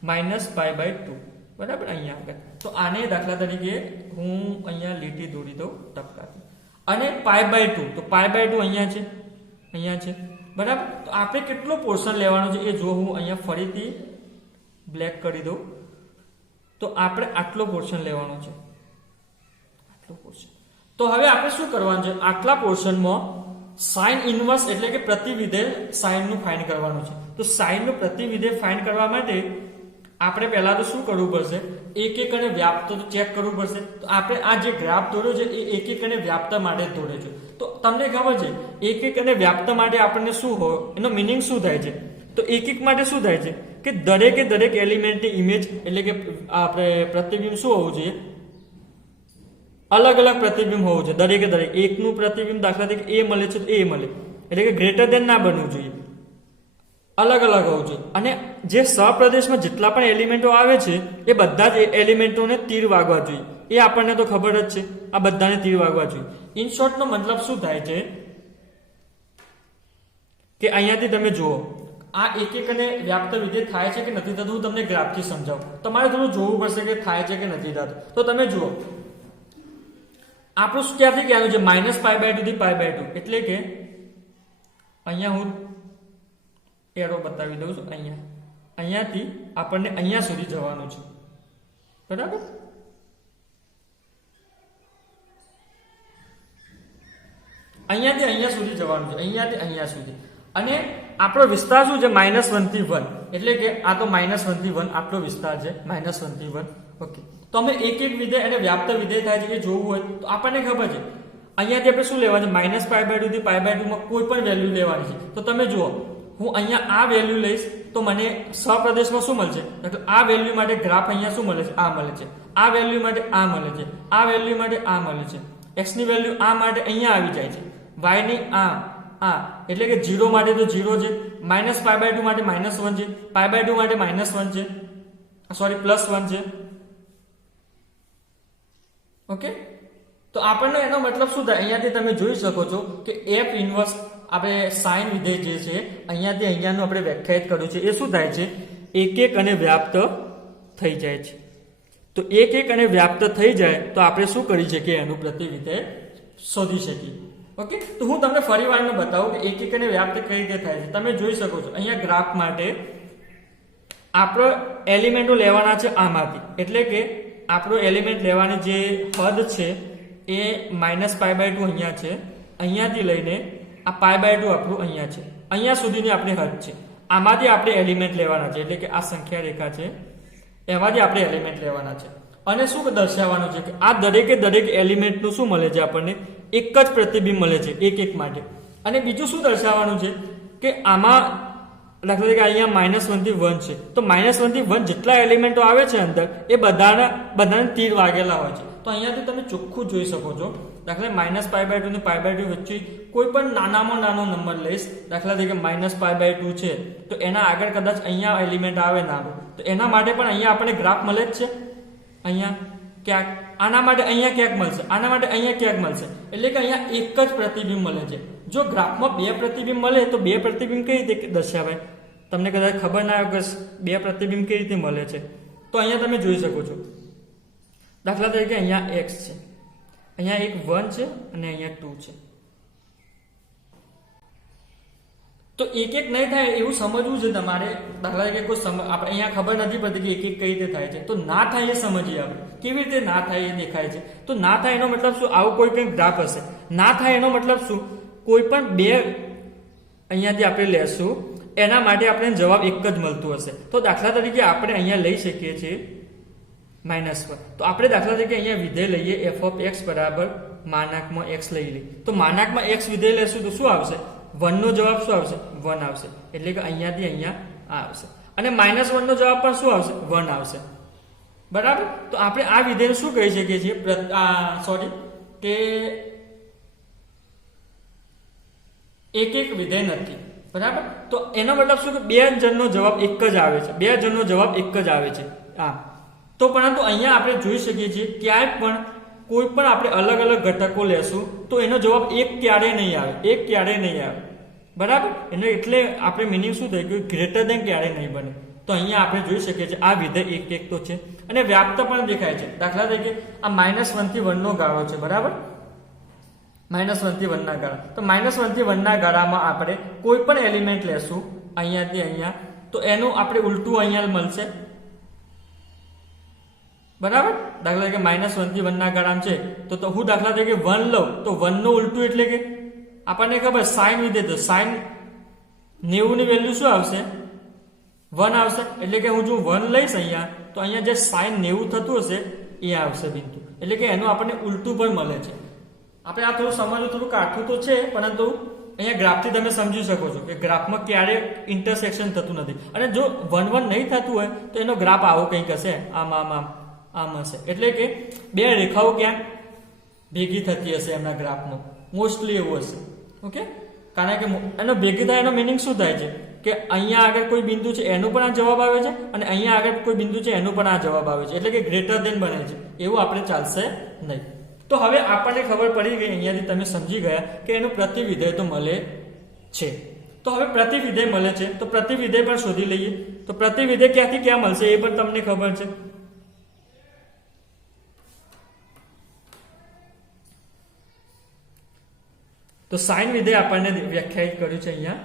-π/2. બરાબર. અહીંયા આગળ તો આને દાખલા તરીકે હું અહીંયા લીટી દોરી દઉં ટપકાથી. અને π/2, તો π/2 અહીંયા છે, અહીંયા છે. બરાબર. તો આપણે કેટલો પોર્શન લેવાનો છે એ જો હું અહીંયા ફરીથી બ્લેક કરી દઉં તો આપણે આટલો પોર્શન લેવાનો છે. આટલો પોર્શન. તો હવે આપણે શું કરવાનું છે? આટલા પોર્શનમાં સાઇન ઇનવર્સ એટલે કે પ્રતિવિધેય સાઇનનું ફાઇન્ડ કરવાનું છે. તો સાઇનનું પ્રતિવિધેય ફાઇન્ડ કરવા માટે આપણે પહેલા તો શું કરવું પડશે? એક એક અને વ્યાપ્ત તો ચેક કરવું પડશે. તો આપણે આ જે ગ્રાફ દોર્યો છે એ એક એક અને વ્યાપ્ત માટે જ દોર્યો છે. તો તમને ખબર છે એક એક અને વ્યાપ્ત માટે આપણને શું હોય, એનો મિનિંગ શું થાય છે? તો એક એક માટે શું થાય છે કે દરેક એલિમેન્ટની ઇમેજ એટલે કે આપણે પ્રતિબિંબ શું હોવું જોઈએ? અલગ અલગ પ્રતિબિંબ હોવું છે. દરેક એકનું પ્રતિબિંબ દાખલા તરીકે એ મળે છે તો એ મળે, એટલે કે ગ્રેટર દેન ના બનવું જોઈએ, અલગ અલગ હોવું જોઈએ. અને જે સપ્રદેશમાં જેટલા પણ એલિમેન્ટો આવે છે એ બધા જ એલિમેન્ટોને તીર વાગવા જોઈએ. એ આપણને તો ખબર જ છે, આ બધાને તીર વાગવા જોઈએ. ઇન શોર્ટનો મતલબ શું થાય છે કે અહીંયાથી તમે જુઓ, આ એક એક અને વ્યાપ્ત વિધેય થાય છે કે નથી થતું, હું તમને ગ્રાફથી સમજાવું. તમારે થોડું જોવું પડશે કે થાય છે કે નથી થતું. તો તમે જુઓ, આપણું ક્યાંથી ક્યાંનું છે? -π/2 થી π/2. એટલે કે અહીંયા હું એરો બતાવી દઉં છું. અહીંયાથી આપણને અહીંયા સુધી જવાનું છે. બરાબર. અહીંયાથી અહીંયા સુધી જવાનું છે, અહીંયાથી અહીંયા સુધી. અને આપણો વિસ્તાર શું છે? -1 થી 1. એટલે કે આ તો -1 થી 1 આટલો વિસ્તાર છે, -1 થી 1. ઓકે. તો અમે એક એક વિધેય અને વ્યાપ્ત વિધેય થાય છે એ જોવું હોય તો આપણને ખબર છે અહીંયાથી આપણે શું લેવાનું છે? -π/2 થી π/2 માં કોઈ પણ વેલ્યુ લેવાની છે. તો તમે જુઓ, હું અહીંયા આ વેલ્યુ લઈશ તો મને સપ્રદેશમાં શું મળશે? આ વેલ્યુ માટે ગ્રાફ અહીંયા શું મળે છે? આ મળે છે. આ વેલ્યુ માટે આ મળે છે. આ વેલ્યુ માટે આ મળે છે. x ની વેલ્યુ આ માટે અહીંયા આવી જાય છે. y ની આ એટલે કે 0 માટે તો 0 છે, -π/2 માટે -1 છે, π/2 માટે -1 છે, સોરી +1 છે. ઓકે. તો આપણને એનો મતલબ શું થાય? અહીંયાથી તમે જોઈ શકો છો કે f ઇન્વર્સ આપણે સાઇન વિધેય જે છે અહીંયાથી અહીંયાનું આપણે વ્યાખ્યાયિત કર્યું છે એ શું થાય છે? એક એક અને વ્યાપ્ત થઈ જાય છે. તો એક એક અને વ્યાપ્ત થઈ જાય તો આપણે શું કરી શકીએ? એનું પ્રતિવિધેય શોધી શકીએ. ઓકે. તો હું તમને ફરી વાર બતાવું કે એક એક અને વ્યાપ્ત કઈ રીતે થાય છે. તમે જોઈ શકો છો અહીંયા ગ્રાફ માટે આપણો એલિમેન્ટો લેવાના છે આમાંથી. એટલે કે આપણો એલિમેન્ટ લેવાની જે હદ છે એ -π/2 અહીંયા છે. અહીંયાથી લઈને આ π/2 આપણું અહીંયા છે. અહીંયા સુધીની આપણી હદ છે. આમાંથી આપણે એલિમેન્ટ લેવાના છે. એટલે કે આ સંખ્યા રેખા છે એમાંથી આપણે એલિમેન્ટ લેવાના છે. અને શું દર્શાવવાનું છે કે આ દરેક એલિમેન્ટનું શું મળે છે? આપણને એક જ પ્રતિબિંબ મળે છે એક એક માટે. અને બીજું શું દર્શાવવાનું છે કે આમાં દાખલા તરીકે અહીંયા -1 થી 1 છે. તો -1 થી 1 જેટલા એલિમેન્ટો આવે છે અંદર એ બધાને તીર વાગેલા હોય છે. તો અહીંયાથી તમે ચોખ્ખું જોઈ શકો છો. દાખલા -π/2 અને π/2 વચ્ચે કોઈ પણ નાનામાં નાનો નંબર લઈશ, દાખલા તરીકે -π/2 છે તો એના આગળ કદાચ અહીંયા એલિમેન્ટ આવે નાનો, તો એના માટે પણ અહીંયા આપણે ગ્રાફ મળે જ છે. અહીંયા ક્યાંક આના માટે અહીંયા ક્યાંક મળશે, આના માટે અહીંયા ક્યાંક મળશે. એટલે કે અહીંયા એક જ પ્રતિબિંબ મળે છે. જો ગ્રાફમાં બે પ્રતિબિંબ મળે તો બે પ્રતિબિંબ કઈ રીતે દર્શાવાય? તમને કદાચ ખબર ના આવે કે બે પ્રતિબિંબ કઈ રીતે મળે છે. તો અહીંયા તમે જોઈ શકો છો. દાખલા તરીકે અહીંયા x છે, અહીંયા એક 1 છે અને અહીંયા 2 છે. તો તો એક એક નહીં થાય એવું સમજવું છે તમારે. દાખલા તરીકે કોઈ આપણે અહીંયા ખબર નથી પડતી કે એક એક કઈ રીતે થાય છે, તો ના થાય એ સમજીએ આપણે. કેવી રીતે ના થાય એ દેખાય છે. તો ના થાય એનો મતલબ શું? આવું કોઈ કંઈક ગ્રાફ હશે. ના થાય એનો મતલબ શું? કોઈ પણ બે અહીંયાથી આપણે લેશું એના માટે આપણે જવાબ એક જ મળતું હશે. તો દાખલા તરીકે આપણે અહીંયા લઈ શકીએ છીએ -1. તો આપણે દાખલા તરીકે અહીંયા વિધેય લઈએ f of x બરાબર માનાકમાં x લઈ લઈએ. તો માનાકમાં x વિધેય લેશું તો શું આવશે? 1 નો જવાબ શું આવશે? 1 આવશે. એટલે કે અહીંયાથી અહીંયા આ આવશે. અને -1 નો જવાબ પણ શું આવશે? 1 આવશે. બરાબર. તો આપણે આ વિધેયને શું કહી શકીએ છીએ? કે એક વિધેય નથી. બરાબર. તો એનો મતલબ શું? કે બે જણનો જવાબ એક જ આવે છે. બે જણનો જવાબ એક જ આવે છે. તો પરંતુ અહીંયા આપણે જોઈ શકીએ છીએ ક્યાંય પણ કોઈ પણ આપણે અલગ અલગ ઘટકો લેશું તો એનો જવાબ એક ક્યારેય નહીં આવે. એક ક્યારેય નહીં આવે. બરાબર. એને એટલે આપણે મિનિંગ શું થઈ ગયું? ગ્રેટર દેન ક્યારેય નહીં બને. તો અહીંયા આપણે જોઈ શકીએ છીએ આ વિધેય એક એક તો છે અને વ્યાપ્ત પણ દેખાય છે. દાખલા તરીકે આ -1 થી 1 નો ગાળો છે. બરાબર. -1 થી 1 ના ગાળા. તો -1 થી 1 ના ગાળામાં આપણે કોઈ પણ એલિમેન્ટ લેશું અહીંયાથી અહીંયા તો એનું આપણે ઉલટું અહીંયા મળશે. બરાબર. દાખલા તરીકે -1 થી 1 ના ગાળામાં છે તો હું દાખલા તરીકે 1 લઉં તો 1 નો ઉલટું એટલે કે આપણને ખબર સાઇન વિધેય. તો સાઇન 90 ની વેલ્યુ શું આવશે? 1 આવશે. એટલે કે હું જો 1 લઈશ અહીંયા તો અહીંયા જે સાઇન 90 થતું હશે એ આવશે બિંદુ. એટલે કે એનું આપણને ઉલટું પણ મળે છે. આપણે આ થોડું સમજવું થોડું કાઠું તો છે પરંતુ અહીંયા ગ્રાફથી તમે સમજી શકો છો કે ગ્રાફમાં ક્યારે ઇન્ટરસેક્શન થતું નથી. અને જો 1 1 નહીં થતું હોય તો એનો ગ્રાફ આવો કંઈક હશે. આમ હશે. એટલે કે બે રેખાઓ ક્યાંક ભેગી થતી હશે એમના ગ્રાફમાં. મોસ્ટલી એવું હશે. ઓકે. કારણ કે એનો ભેગી થાય એનો મિનિંગ શું થાય છે કે અહીંયા આગળ કોઈ બિંદુ છે એનો પણ આ જવાબ આવે છે અને અહીંયા આગળ કોઈ બિંદુ છે એનો પણ આ જવાબ આવે છે. એટલે કે ગ્રેટર દેન બને છે. એવું આપણે ચાલશે નહીં. તો હવે આપણને ખબર પડી ગઈ, અહીંયાથી તમે સમજી ગયા કે એનું પ્રતિવિધેય તો મળે છે. તો હવે પ્રતિવિધેય મળે છે તો પ્રતિવિધેય પણ શોધી લઈએ. તો પ્રતિવિધેય ક્યાંથી ક્યાં મળશે એ પણ તમને ખબર છે. તો સાઇન વિધેય આપણને વ્યાખ્યાયિત કર્યું છે અહીંયા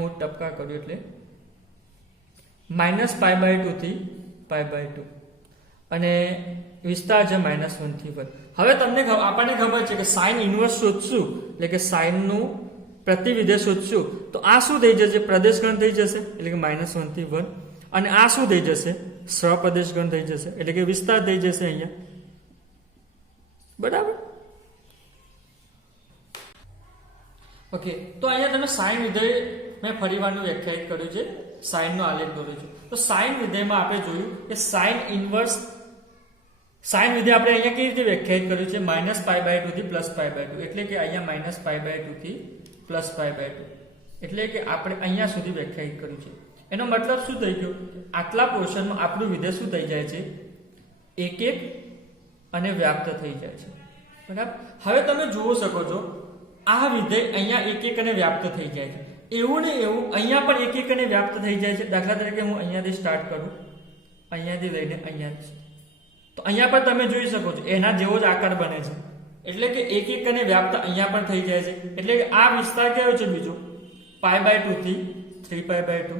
હું ટપકા કર્યું એટલે -π/2 થી π/2 અને વિસ્તાર છે -1 થી 1. હવે આપણને ખબર છે કે સાઇન ઇન્વર્સ શોધશું એટલે કે સાઇન નું પ્રતિવિધેય શોધશું તો આ શું થઈ જશે? પ્રદેશગણ થઈ જશે. એટલે કે -1 થી 1. અને આ શું થઈ જશે? સપ્રદેશગણ થઈ જશે. એટલે કે વિસ્તાર થઈ જશે અહીંયા. બરાબર. ઓકે. તો અહીંયા તમે સાઇન વિધેય મેં ફરીવારનું વ્યાખ્યાયિત કર્યું છે. સાઇનનો આલેખ દોર્યો છે. તો સાઇન વિધેયમાં આપણે જોયું કે સાઇન ઇન્વર્સ સાઇન વિધેય આપણે અહીંયા કેવી રીતે વ્યાખ્યાયિત કર્યું છે? -π/2 થી +π/2. એટલે કે અહીંયા -π/2 થી +π/2. એટલે કે આપણે અહીંયા સુધી વ્યાખ્યાયિત કર્યું છે. એનો મતલબ શું થઈ ગયો? આટલા પોર્શનમાં આપણું વિધેય શું થઈ જાય છે? એક એક અને વ્યાપ્ત થઈ જાય છે. બરાબર. હવે તમે જોઈ શકો છો આ વિધેય અહીંયા એક એક અને વ્યાપ્ત થઈ જાય છે. એવું ને એવું અહીંયા પણ એક એક અને વ્યાપ્ત થઈ જાય છે. દાખલા તરીકે હું અહીંયાથી સ્ટાર્ટ કરું, અહીંયાથી લઈને અહીંયા. તો અહીંયા પણ તમે જોઈ શકો છો એના જેવો જ આકાર બને છે. એટલે કે એક એક અને વ્યાપ્ત અહીંયા પણ થઈ જાય છે. એટલે કે આ વિસ્તાર કયો છે? બીજો π/2 થી 3π/2.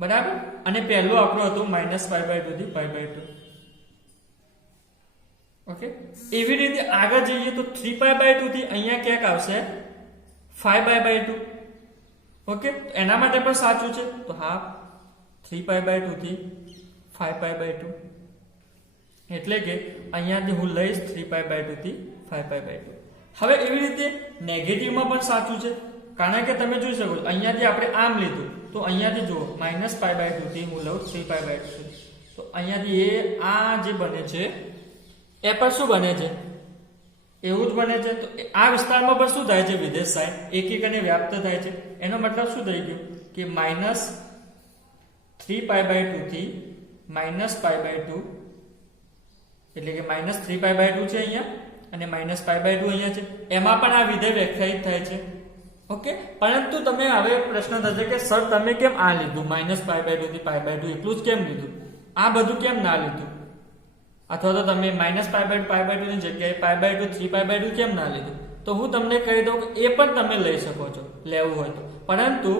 બરાબર. અને પહેલો આપણો હતો -π/2 થી π/2. ઓકે. એવી રીતે આગળ જઈએ તો 3π/2 થી અહીંયા ક્યાંક આવશે 5π/2. ઓકે. એના માટે પણ સાચું છે. તો હા 3π/2 થી 5π/2. એટલે કે અહીંયાથી હું લઈશ 3π/2 થી 5π/2. હવે એવી રીતે નેગેટિવમાં પણ સાચું છે. કારણ કે તમે જોઈ શકો છો અહીંયાથી આપણે આમ લીધું તો અહીંયાથી જુઓ -π/2 થી હું લઉં 3π/2. તો અહીંયાથી આ જે બને છે એ પર શું બને છે? એવું જ બને છે. તો આ વિસ્તારમાં પણ શું થાય છે? વિધેય સાઇન એક એક અને વ્યાપ્ત થાય છે. એનો મતલબ શું થઈ ગયું કે -3π/2 થી -π/2. એટલે કે -3π/2 છે અહીંયા અને -π/2 અહીંયા છે. એમાં પણ આ વિધેય વ્યાખ્યાયિત થાય છે. ઓકે. પરંતુ તમે હવે પ્રશ્ન થશે કે સર તમે કેમ આ લીધું? -π/2 થી π/2 એટલું જ કેમ લીધું? આ બધું કેમ ના લીધું? અથવા તો તમે -π/2 ની જગ્યાએ π/2 3π/2 કેમ ના લીધું? તો હું તમને કહી દઉં કે એ પણ તમે લઈ શકો છો લેવું હોય તો. પરંતુ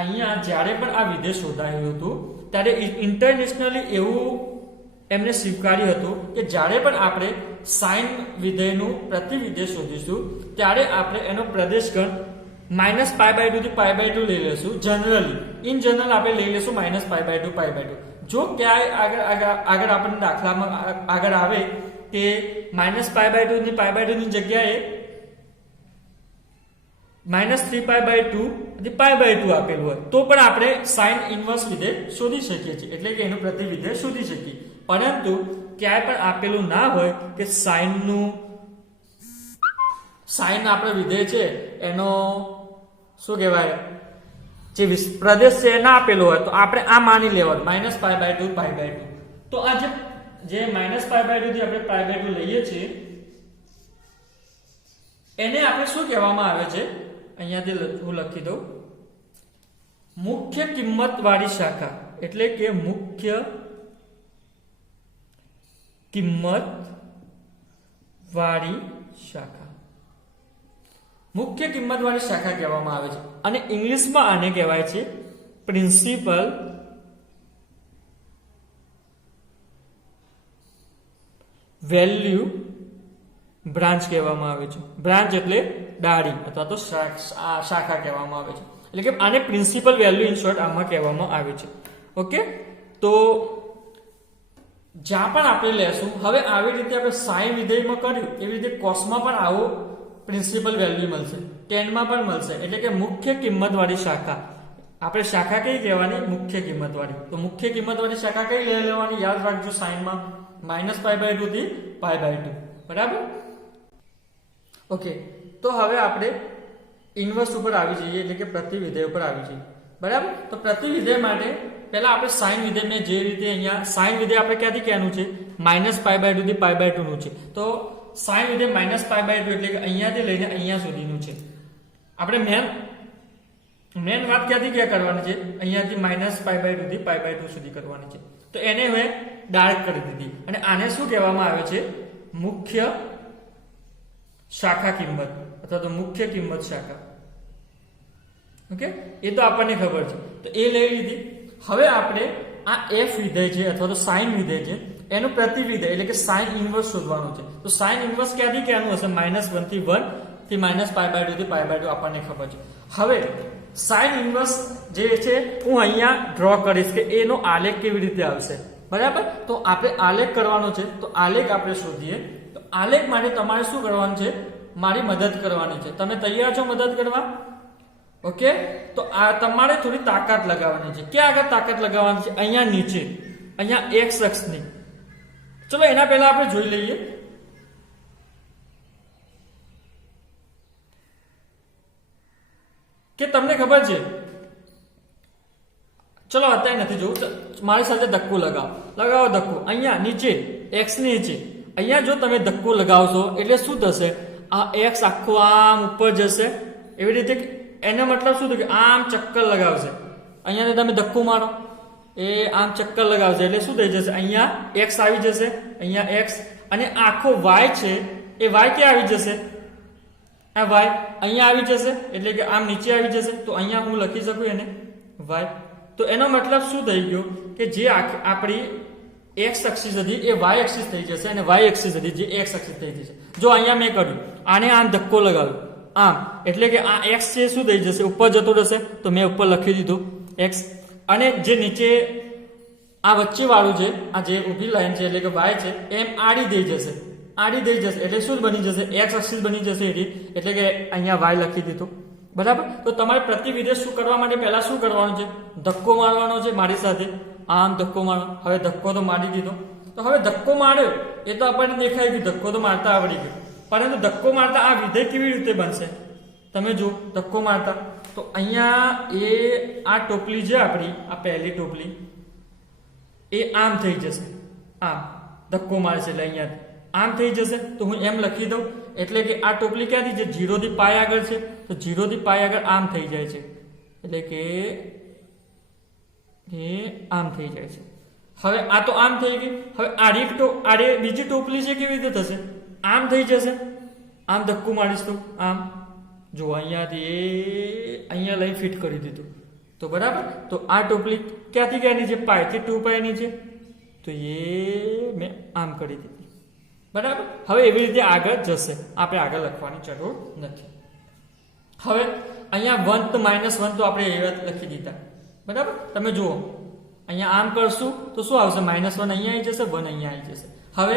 અહીંયા જ્યારે પણ આ વિધેય શોધાયું હતું ત્યારે ઇન્ટરનેશનલી એવું એમને સ્વીકાર્યું હતું કે જ્યારે પણ આપણે સાઇન વિધેયનું પ્રતિવિધેય શોધીશું ત્યારે આપણે એનો પ્રદેશગણ -π/2 થી π/2 લઈ લેશું. ઇન જનરલ આપણે લઈ લેશું -π/2 π/2. જો ક્યાંય આગળ આપણને દાખલામાં આગળ આવે કે -π/2 ની π/2 ની જગ્યાએ -3π/2 થી π/2 આપેલું હોય તો પણ આપણે સાઇન ઇન્વર્સ વિધેય શોધી શકીએ છીએ, એટલે કે એનું પ્રતિવિધેય શોધી શકીએ. પરંતુ ક્યાંય પણ આપેલું ના હોય કે સાઇન આપણે વિધેય છે એનો શું કહેવાય જે પ્રદેશ છે એ ના આપેલો હોય તો આપણે આ માની લેવાનું -π/2 π/2. તો આ જે -π/2 થી આપણે π/2 લઈએ છીએ એને આપણે શું કહેવામાં આવે છે, અહીંયાથી હું લખી દઉં, મુખ્ય કિંમત વાળી શાખા. એટલે કે મુખ્ય કિંમત વાળી શાખા, મુખ્ય કિંમત વાળી શાખા કહેવામાં આવે છે. અને ઇંગ્લિશમાં આને કહેવાય છે પ્રિન્સિપલ વેલ્યુ બ્રાન્ચ કહેવામાં આવે છે. બ્રાન્ચ એટલે ડાળી અથવા તો શાખા કહેવામાં આવે છે. એટલે કે આને પ્રિન્સિપલ વેલ્યુ ઇન શોર્ટ આમાં કહેવામાં આવે છે. ઓકે, તો જ્યાં પણ આપણે લેશું, હવે આવી રીતે આપણે સાઇન વિધેયમાં કર્યું એવી રીતે કોસમાં પણ આવો પ્રિન્સિપલ વેલ્યુ મળશે, ટેનમાં પણ મળશે. એટલે કે મુખ્ય કિંમત વાળી શાખા, આપણે શાખા કઈ કહેવાની, મુખ્ય કિંમત વાળી. તો મુખ્ય કિંમત વાળી શાખા કઈ લઈ લેવાની, યાદ રાખજો, સાઇનમાં -π/2 થી π/2. બરાબર. ઓકે, તો હવે આપણે ઇન્વર્સ ઉપર આવી જઈએ, એટલે કે પ્રતિવિધેય ઉપર આવી જઈએ. બરાબર. તો પ્રતિવિધેય માટે પહેલા આપણે સાઇન વિધેય, મેં જે રીતે અહીંયા સાઇન વિધેય આપણે ક્યાંથી કહેવાનું છે, -π/2 થી π/2 નું છે. તો સાઇન વિધેય -π/2 એટલે કે અહીંયાથી લઈને અહીંયા સુધીનું છે. આપણે મેન વાત ક્યાંથી ક્યાં કરવાની છે, અહીંયાથી -π/2 થી π/2 સુધી કરવાની છે. તો એને મેં ડાર્ક કરી દીધી અને આને શું કહેવામાં આવે છે, મુખ્ય શાખા કિંમત અથવા તો મુખ્ય કિંમત શાખા. ઓકે, એ તો આપણને ખબર છે. તો એ લઈ લીધી. હવે આપણે આ f વિધેય છે અથવા તો સાઇન વિધેય છે એનું પ્રતિવિધેય એટલે કે સાઇન ઇન્વર્સ શોધવાનું છે. તો સાઇન ઇન્વર્સ ક્યાંથી ક્યાંનું હશે, -1 થી 1 થી -π/2 થી π/2 આપણને ખબર છે. હવે સાઇન ઇન્વર્સ જે છે હું અહીંયા ડ્રો કરીશ કે એનો આલેખ કેવી રીતે આવશે. બરાબર. તો આપણે આલેખ કરવાનો છે. તો આલેખ આપણે શોધીએ. તો આલેખ માટે તમારે શું કરવાનું છે, મારી મદદ કરવાની છે. તમે તૈયાર છો મદદ કરવા? ઓકે, તો આ તમારે થોડી તાકાત લગાવવાની છે. ક્યાં આગળ તાકાત લગાવવાની છે, અહીંયા નીચે, અહીંયા x અક્ષની. ચલો એના પહેલા આપણે જોઈ લઈએ કે તમને ખબર છે, ચલો અત્યારે નથી જોવું, મારી સાથે ધક્કો લગાવો ધક્કો અહીંયા નીચે, x ની નીચે. અહીંયા જો તમે ધક્કો લગાવશો એટલે શું થશે, આ x આખો આમ ઉપર જશે. એવી રીતે એનો મતલબ શું થયું કે આમ ચક્કર લગાવશે. અહીંયા તમે ધક્કો મારો એ આમ ચક્કર લગાવશે એટલે શું થઈ જશે, અહીંયા x આવી જશે, અહીંયા x, અને આખો y છે એ y ક્યાં આવી જશે, આ y અહીંયા આવી જશે. એટલે કે આમ નીચે આવી જશે. તો અહીંયા હું લખી શકું એને y. તો એનો મતલબ શું થઈ ગયો કે જે આપણી x એક્સિસ હતી એ y એક્સિસ થઈ જશે અને y એક્સિસ હતી જે x એક્સિસ થઈ જશે. જો અહીંયા મેં કર્યું, આને આમ ધક્કો લગાવ્યો આમ, એટલે કે આ x છે શું થઈ જશે, ઉપર જતો રહેશે. તો મેં ઉપર લખી દીધું x, અને જે નીચે આ વચ્ચે વાળું છે, આ જે ઊભી લાઈન છે એટલે કે y છે, એમ આડી થઈ જશે. એટલે શું બની જશે, x એક્સિસ બની જશે એની. એટલે કે અહીંયા y લખી દીધું. બરાબર. તો તમારે પ્રતિવિધેય શું કરવા માટે પહેલા શું કરવાનું છે, ધક્કો મારવાનો છે મારી સાથે, આમ ધક્કો મારવાનો. હવે ધક્કો તો મારી દીધો. તો હવે ધક્કો માર્યો એ તો આપણને દેખાય કે ધક્કો તો મારતા આવડી ગયો, પરંતુ ધક્કો મારતા આ વિધેય કેવી રીતે બનશે તમે જો. ધક્કો મારતા તો અહીંયા આ ટોપલી છે આપણી, આ પહેલી ટોપલી એ આમ થઈ જશે, આમ ધક્કો મારશે એટલે અહીંયા આમ થઈ જશે. તો હું એમ લખી દઉં. એટલે કે આ ટોપલી ક્યાંથી છે, 0 થી π આગળ છે. તો 0 થી π આગળ આમ થઈ જાય છે, એટલે કે આમ થઈ જાય છે. હવે આ તો આમ થઈ ગઈ. હવે આડી બીજી ટોપલી છે કેવી રીતે થશે, આમ થઈ જશે. આમ ધક્કો મારીશ તો આમ જો અહીંયાથી અહીંયા લઈ ફિટ કરી દીધું તો બરાબર. તો આ ટોપલી ક્યાંથી ક્યાંની છે? પાયથી 2π ની છે તો એ મેં આમ કરી દીધી બરાબર. હવે એવી રીતે આગળ જશે, આપણે આગળ લખવાની જરૂર નથી. હવે અહીંયા 1 તો -1 તો આપણે એવા લખી દીધા બરાબર. તમે જુઓ અહીંયા આમ કરશું તો શું આવશે? -1 અહીંયા આવી જશે, 1 અહીંયા આવી જશે. હવે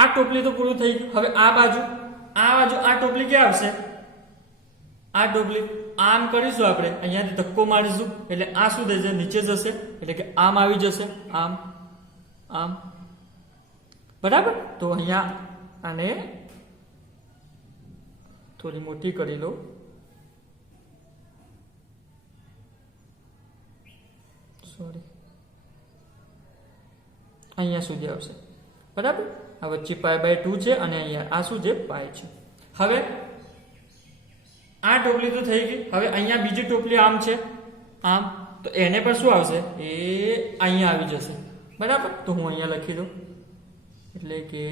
આ ટોપલી તો પૂરું થઈ ગયું. હવે આ બાજુ આ ટોપલી ક્યાં આવશે? આ ટોપલી આમ કરીશું આપણે, અહીંયાથી ધક્કો મારીશું એટલે આ શું થઈ જશે? નીચે જશે એટલે કે આમ આવી જશે, આમ આમ બરાબર. તો અહીંયા આને થોડી મોટી કરી લો. સોરી, અહીંયા સુધી આવશે બરાબર. આ વચ્ચે π/2 છે અને અહીંયા આ શું છે? π છે. હવે આ ટોપલી તો થઈ ગઈ. હવે અહીંયા બીજી ટોપલી આમ છે, આમ, તો એને પર શું આવશે? એ અહીંયા આવી જશે બરાબર. તો હું અહીંયા લખી દઉં એટલે કે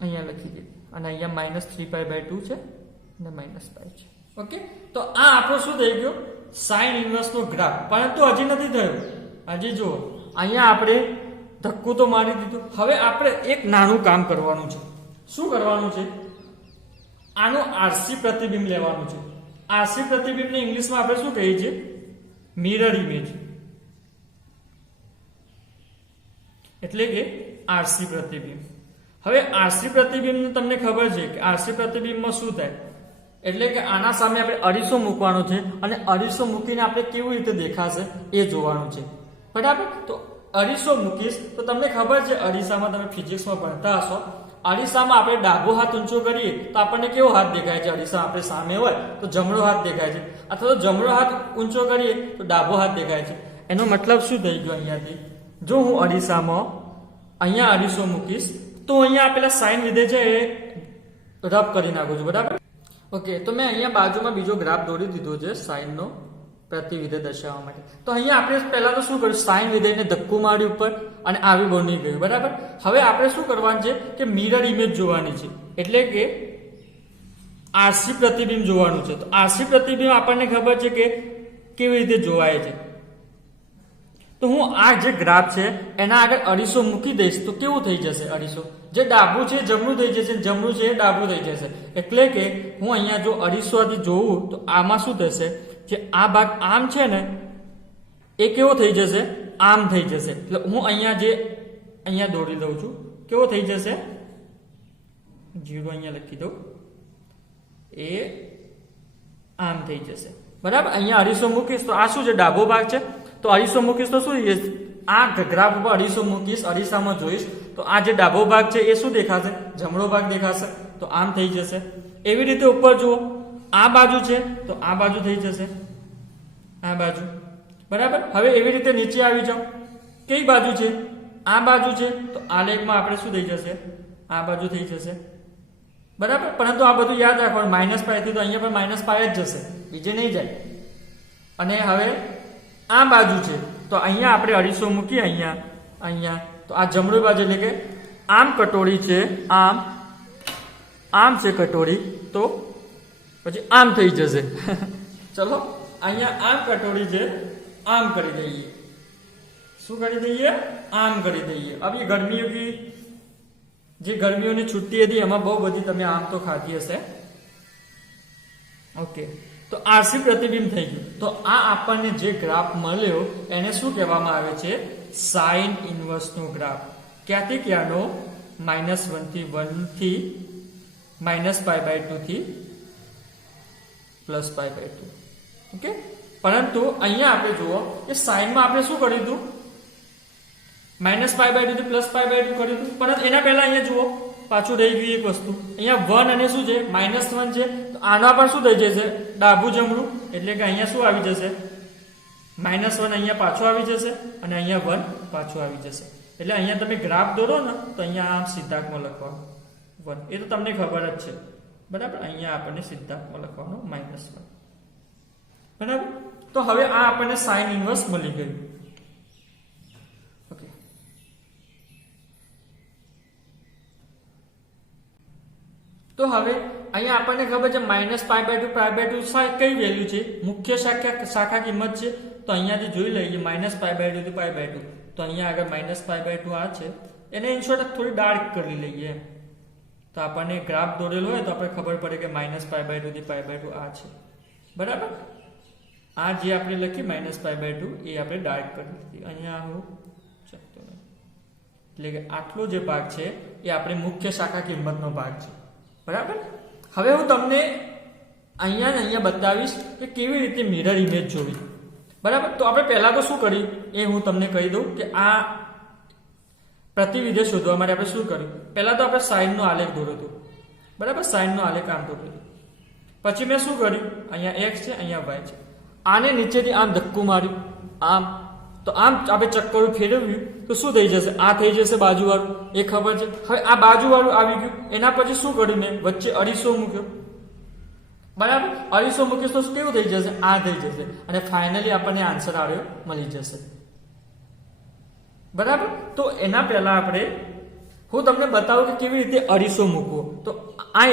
અહીંયા લખી દીધી અને અહીંયા -3π/2 છે અને -π છે. ઓકે, તો આ આપણો શું થઈ ગયો? સાઇન ઇન્વર્સ નો ગ્રાફ. પરંતુ હજી નથી થયું. હજી જુઓ અહીંયા આપણે ધક્કો તો મારી દીધું. હવે આપણે એક નાનું કામ કરવાનું છે. શું કરવાનું છે? આનું આરસી પ્રતિબિંબ લેવાનું છે. આરસી પ્રતિબિંબને ઇંગ્લિશમાં આપણે શું કહીએ છીએ? Mirror image. એટલે કે આરસી પ્રતિબિંબ. હવે આરસી પ્રતિબિંબ તમને ખબર છે કે આરસી પ્રતિબિંબમાં શું થાય? એટલે કે આના સામે આપણે અરીસો મૂકવાનો છે અને અરીસો મૂકીને આપણે કેવી રીતે દેખાશે એ જોવાનું છે બરાબર. તો અરીસો મૂકીશ તો તમને ખબર છે, અરીસામાં તમે ફિઝિક્સમાં ભણતા હશો, અરીસામાં આપણે ડાબો હાથ ઊંચો કરીએ તો આપણને કેવો હાથ દેખાય છે? અરીસા આપણે સામે હોય તો જમણો હાથ દેખાય છે, અથવા તો જમણો હાથ ઊંચો કરીએ તો ડાબો હાથ દેખાય છે. એનો મતલબ શું થઈ ગયો? અહીંયાથી જો હું અરીસામાં અહીંયા અરીસો મૂકીશ તો અહીંયા પેલા સાઇન વિધેય છે એ રબ કરી નાખું છું બરાબર. ઓકે, તો મેં અહીંયા બાજુમાં બીજો ગ્રાફ દોરી દીધો છે સાઇનનો પ્રતિવિધેય દર્શાવવા માટે. તો અહીંયા આપણે પહેલા તો શું કર્યું? સાઇન વિધેયને ધક્કો માર્યું ઉપર અને આવી બની ગયું બરાબર. હવે આપણે શું કરવાનું છે કે મિરર ઇમેજ જોવાની છે, એટલે કે આરસી પ્રતિબિંબ જોવાનું છે. તો આરસી પ્રતિબિંબ આપણને ખબર છે કે કેવી રીતે જોવાય છે. તો હું આ જે ગ્રાફ છે એના આગળ અરીસો મૂકી દઈશ તો કેવું થઈ જશે? અરીસો જે ડાબું છે જમણું થઈ જશે, જમણું છે ડાબું થઈ જશે. એટલે કે હું અહીંયા જો અરીસોથી જોઉં તો આમાં શું થશે? જે આ ભાગ આમ છે ને એ કેવો થઈ જશે? આમ થઈ જશે. એટલે હું અહીંયા દોરી દઉં છું. કેવો થઈ જશે? 0 અહીંયા લખી દઉં. એ આમ થઈ જશે બરાબર. અહીંયા અરીસો મૂકીશ તો આ શું છે? ડાબો ભાગ છે. તો અરીસો મૂકીશ તો શું? આ ગ્રાફ ઉપર અરીસો મૂકીશ, અરીસામાં જોઈશ તો આ જે ડાબો ભાગ છે એ શું દેખાશે? જમણો ભાગ દેખાશે. તો આમ થઈ જશે. એવી રીતે ઉપર જુઓ, આ બાજુ છે તો આ બાજુ થઈ જશે, આ બાજુ બરાબર. હવે એવી રીતે નીચે આવી જાઓ, કઈ બાજુ છે? આ બાજુ છે. તો આ લેખમાં આપણે શું થઈ જશે? આ બાજુ થઈ જશે બરાબર. પરંતુ આ બધું યાદ રાખવાનું, -π થી તો અહીંયા પણ -π જ જશે, બીજે નહીં જાય. અને હવે આ બાજુ છે તો અહીંયા આપણે અરીસો મૂકીએ, અહીંયા તો આ જમણી બાજુ એટલે કે આમ કટોરી છે, આમ છે કટોરી, તો પછી આમ થઈ જશે. ચલો અહીંયા આમ કટોરી છે, આમ કરી દઈએ. શું કરી દઈએ? આમ કરી દઈએ. અભી गर्मियों की छुट्टी थी एम बहु बधी तमे आम तो खाधी हशे. ओके, तो आरसी प्रतिबिंब थई गयुं. तो आ आपने जे ग्राफ मळ्यो एने शुं कहेवामां आवे छे? साइन इनवर्स नो ग्राफ. क्यांथी क्यांनो? -1 થી 1 થી -π/2 થી +π/2. ओके, परंतु अहींया आपणे जुओ के साइन में आपणे शुं कर्युं हतुं? -π/2 થી +π/2 કર્યું હતું. પરંતુ એના પહેલા અહીંયા જુઓ પાછું રહી ગયું એક વસ્તુ. અહીંયા 1 અને શું છે? -1 છે. તો આના પર શું થઈ જશે? ડાબું જમણું. એટલે કે અહીંયા શું આવી જશે? -1 અહીંયા પાછો આવી જશે અને અહીંયા 1 પાછો આવી જશે. એટલે અહીંયા તમે ગ્રાફ દોરો ને તો અહીંયા આમ સિદ્ધાંતમાં લખવાનું 1. એ તો તમને ખબર જ છે બરાબર. અહીંયા આપણને સિદ્ધાંતમાં લખવાનું -1 બરાબર. તો હવે આ આપણને સાઇન ઇન્વર્સ મળી ગયું. તો હવે અહીંયા આપણને ખબર છે -π/2 કઈ વેલ્યુ છે, મુખ્ય શાખા કિંમત છે. તો અહીંયાથી જોઈ લઈએ -π/2 થી π/2. તો અહીંયા આગળ -π/2 આ છે, એને ઇન શોર્ટ થોડી ડાર્ક કરી લઈએ. તો આપણને ગ્રાફ દોરેલો હોય તો આપણે ખબર પડે કે -π/2 થી π/2 આ છે. બરાબર, આ જે આપણે લખી -π/2 એ આપણે ડાર્ક કરી દીધી. અહીંયા હું ચકતો નહીં, એટલે કે આટલો જે ભાગ છે એ આપણે મુખ્ય શાખા કિંમતનો ભાગ છે. બરાબર, હવે હું તમને અહીંયા ને અહીંયા બતાવીશ કે કેવી રીતે મિરર ઇમેજ જોવી. બરાબર, તો આપણે પહેલા તો શું કર્યું એ હું તમને કહી દઉં કે આ પ્રતિવિધેય શોધવા માટે આપણે શું કર્યું. પહેલા તો આપણે સાઈનનો આલેખ દોર્યો હતો. બરાબર, સાઈનનો આલેખ આમ દોર્યો. પછી મેં શું કર્યું, અહીંયા x છે, અહીંયા y છે. આને નીચેથી આમ ધક્કો માર્યું, આમ. તો આમ આપણે ચક્કરું ફેરવ્યું તો શું થઈ જશે, આ થઈ જશે બાજુવાળું, એ ખબર છે. હવે આ બાજુવાળું આવી ગયું, એના પછી શું કર્યું મેં, વચ્ચે અરીસો મૂક્યો. બરાબર, અરીસો મૂકીશ તો કેવું થઈ જશે, આ થઈ જશે. અને ફાઇનલી આપણને આન્સર આવ્યો મળી જશે. બરાબર, તો એના પહેલા આપણે હું તમને બતાવું કે કેવી રીતે અરીસો મૂકવો. તો આ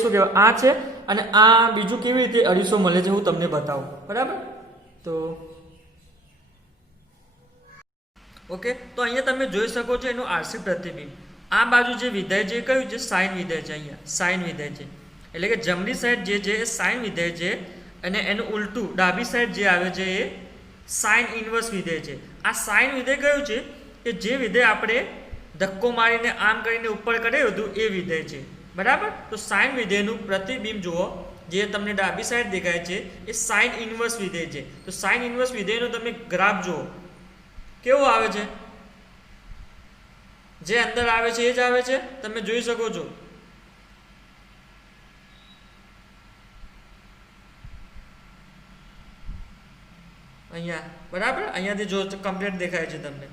શું કહેવાય, આ છે, અને આ બીજું કેવી રીતે અરીસો મળે છે હું તમને બતાવું. બરાબર, તો ઓકે, તો અહીંયા તમે જોઈ શકો છો એનું આરસી પ્રતિબિંબ. આ બાજુ જે વિધેય છે કયું છે, સાઇન વિધેય છે. અહીંયા સાઇન વિધેય છે, એટલે કે જમણી સાઈડ જે છે એ સાઇન વિધેય છે, અને એનું ઉલટું ડાબી સાઈડ જે આવે છે એ સાઇન ઇન્વર્સ વિધેય છે. આ સાઇન વિધેય કયું છે કે જે વિધેય આપણે ધક્કો મારીને આમ કરીને ઉપર કર્યું હતું એ વિધેય છે. બરાબર, તો સાઇન વિધેયનું પ્રતિબિંબ જુઓ, જે તમને ડાબી સાઈડ દેખાય છે એ સાઇન ઇન્વર્સ વિધેય છે. તો સાઇન ઇન્વર્સ વિધેયનો તમે ગ્રાફ જુઓ કેવો આવે છે, જે અંદર આવે છે એ જ આવે છે, તમે જોઈ શકો છો. અહીંયા બરાબર, અહીંયાથી જો કમ્પ્લીટ દેખાય છે તમને.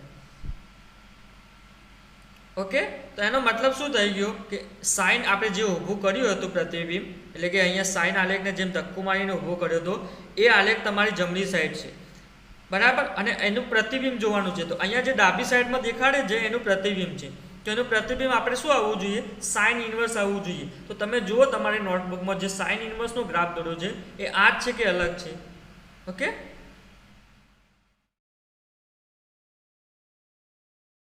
ઓકે, તો એનો મતલબ શું થઈ ગયો કે સાઇન આપણે જે ઊભું કર્યું હતું પ્રતિબિંબ, એટલે કે અહીંયા સાઇન આલેખને જેમ ધક્કો મારીને ઊભો કર્યો હતો એ આલેખ તમારી જમણી સાઈડ છે. બરાબર, અને એનું પ્રતિબિંબ જોવાનું છે. તો અહીંયા જે ડાબી સાઈડમાં દેખાડે છે એનું પ્રતિબિંબ છે. તો એનું પ્રતિબિંબ આપણે શું આવવું જોઈએ, સાઇન ઇન્વર્સ આવવું જોઈએ. તો તમે જુઓ તમારી નોટબુકમાં જે સાઇન ઇન્વર્સનો ગ્રાફ દોર્યો છે એ આ જ છે કે અલગ છે. ઓકે.